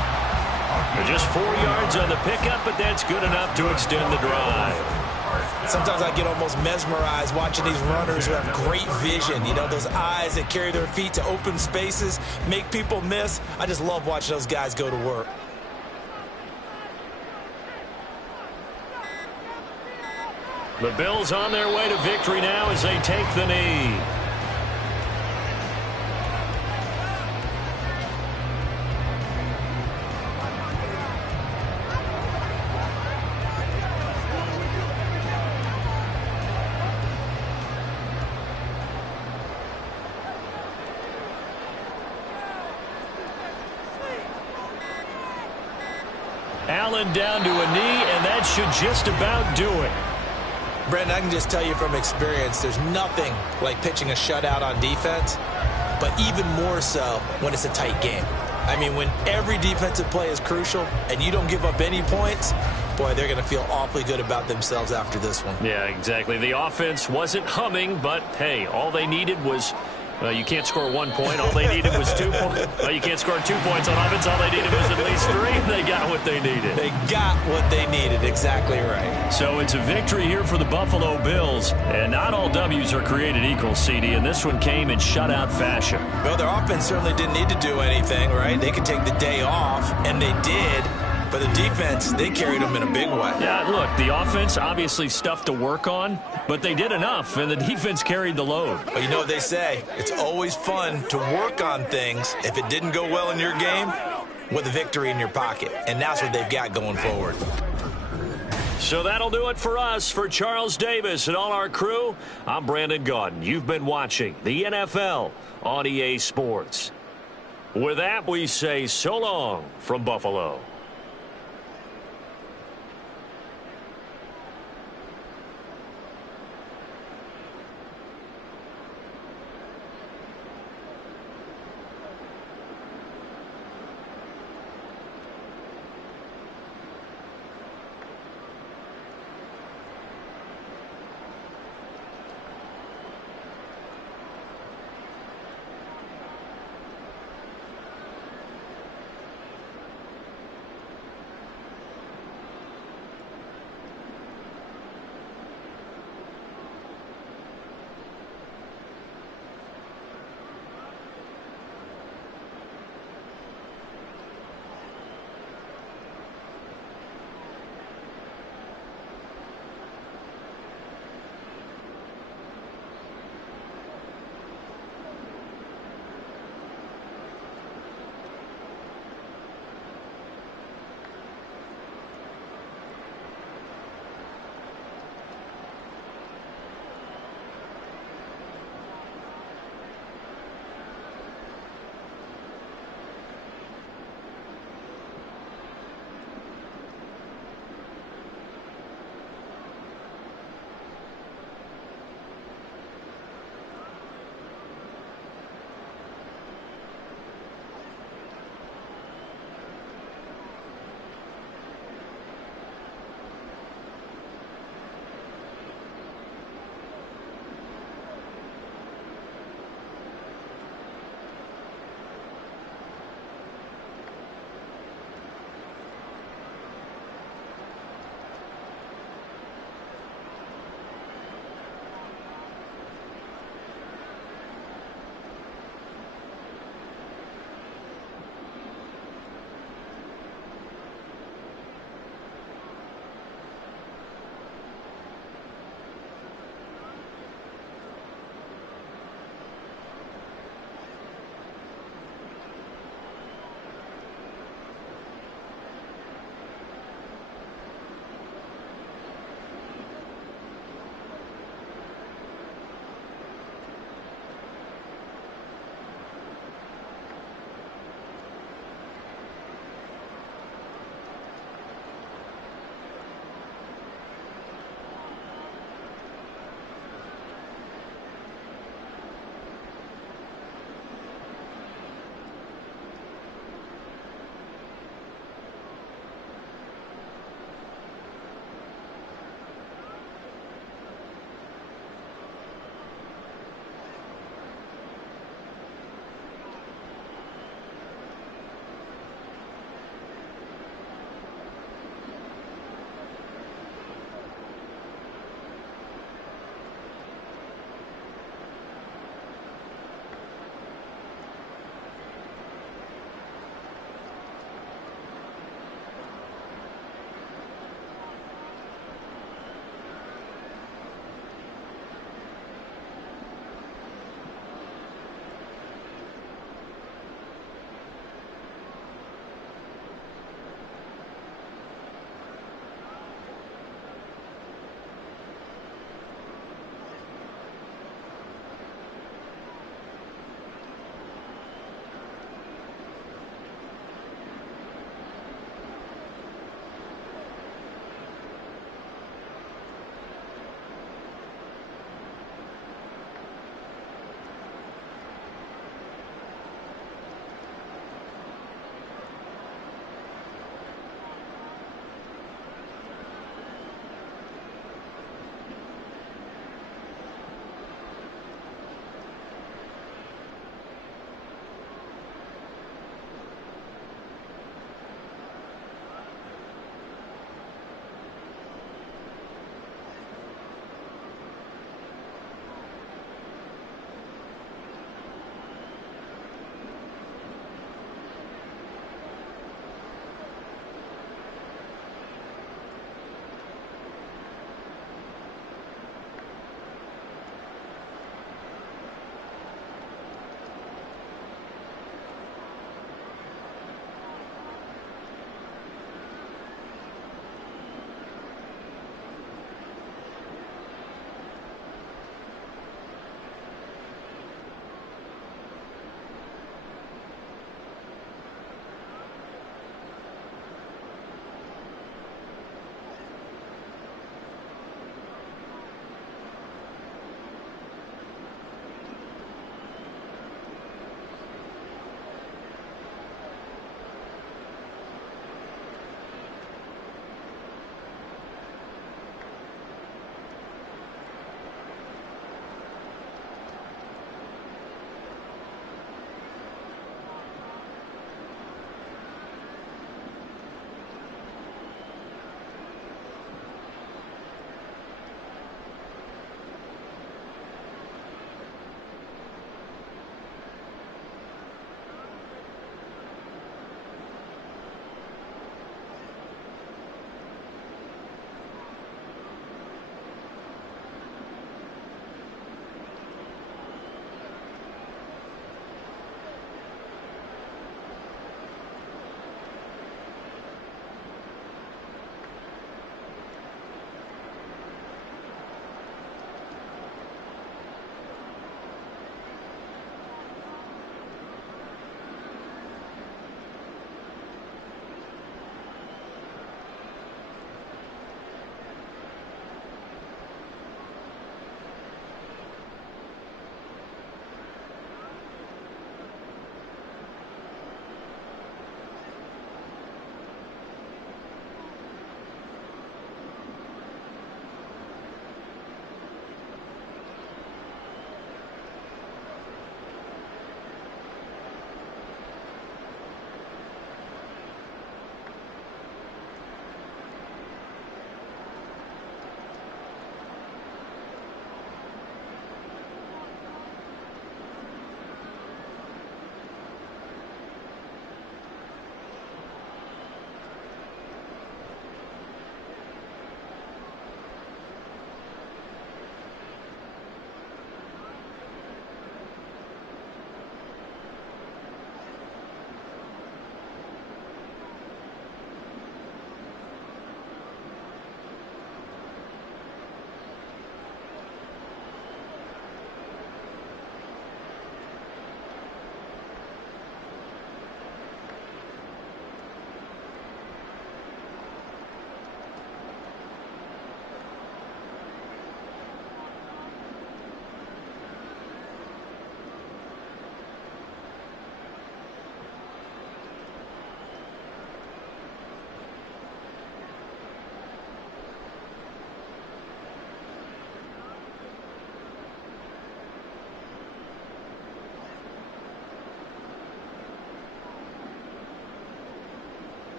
Just 4 yards on the pickup, but that's good enough to extend the drive. Sometimes I get almost mesmerized watching these runners who have great vision. You know, those eyes that carry their feet to open spaces, make people miss. I just love watching those guys go to work. The Bills on their way to victory now as they take the knee. Allen down to a knee, and that should just about do it. Brandon, I can just tell you from experience, there's nothing like pitching a shutout on defense, but even more so when it's a tight game. I mean, when every defensive play is crucial and you don't give up any points, boy, they're going to feel awfully good about themselves after this one. Yeah, exactly. The offense wasn't humming, but, hey, all they needed was you can't score 1 point. All they needed was 2 points. Well, you can't score 2 points on offense. All they needed was at least 3. They got what they needed. They got what they needed. Exactly right. So it's a victory here for the Buffalo Bills. And not all W's are created equal, CD, and this one came in shutout fashion. Well, their offense certainly didn't need to do anything, right? They could take the day off, and they did. But the defense, they carried them in a big way. Yeah, look, the offense, obviously stuff to work on, but they did enough, and the defense carried the load. Well, you know what they say. It's always fun to work on things if it didn't go well in your game with a victory in your pocket. And that's what they've got going forward. So that'll do it for us. For Charles Davis and all our crew, I'm Brandon Gaudin. You've been watching the NFL on EA Sports. With that, we say so long from Buffalo.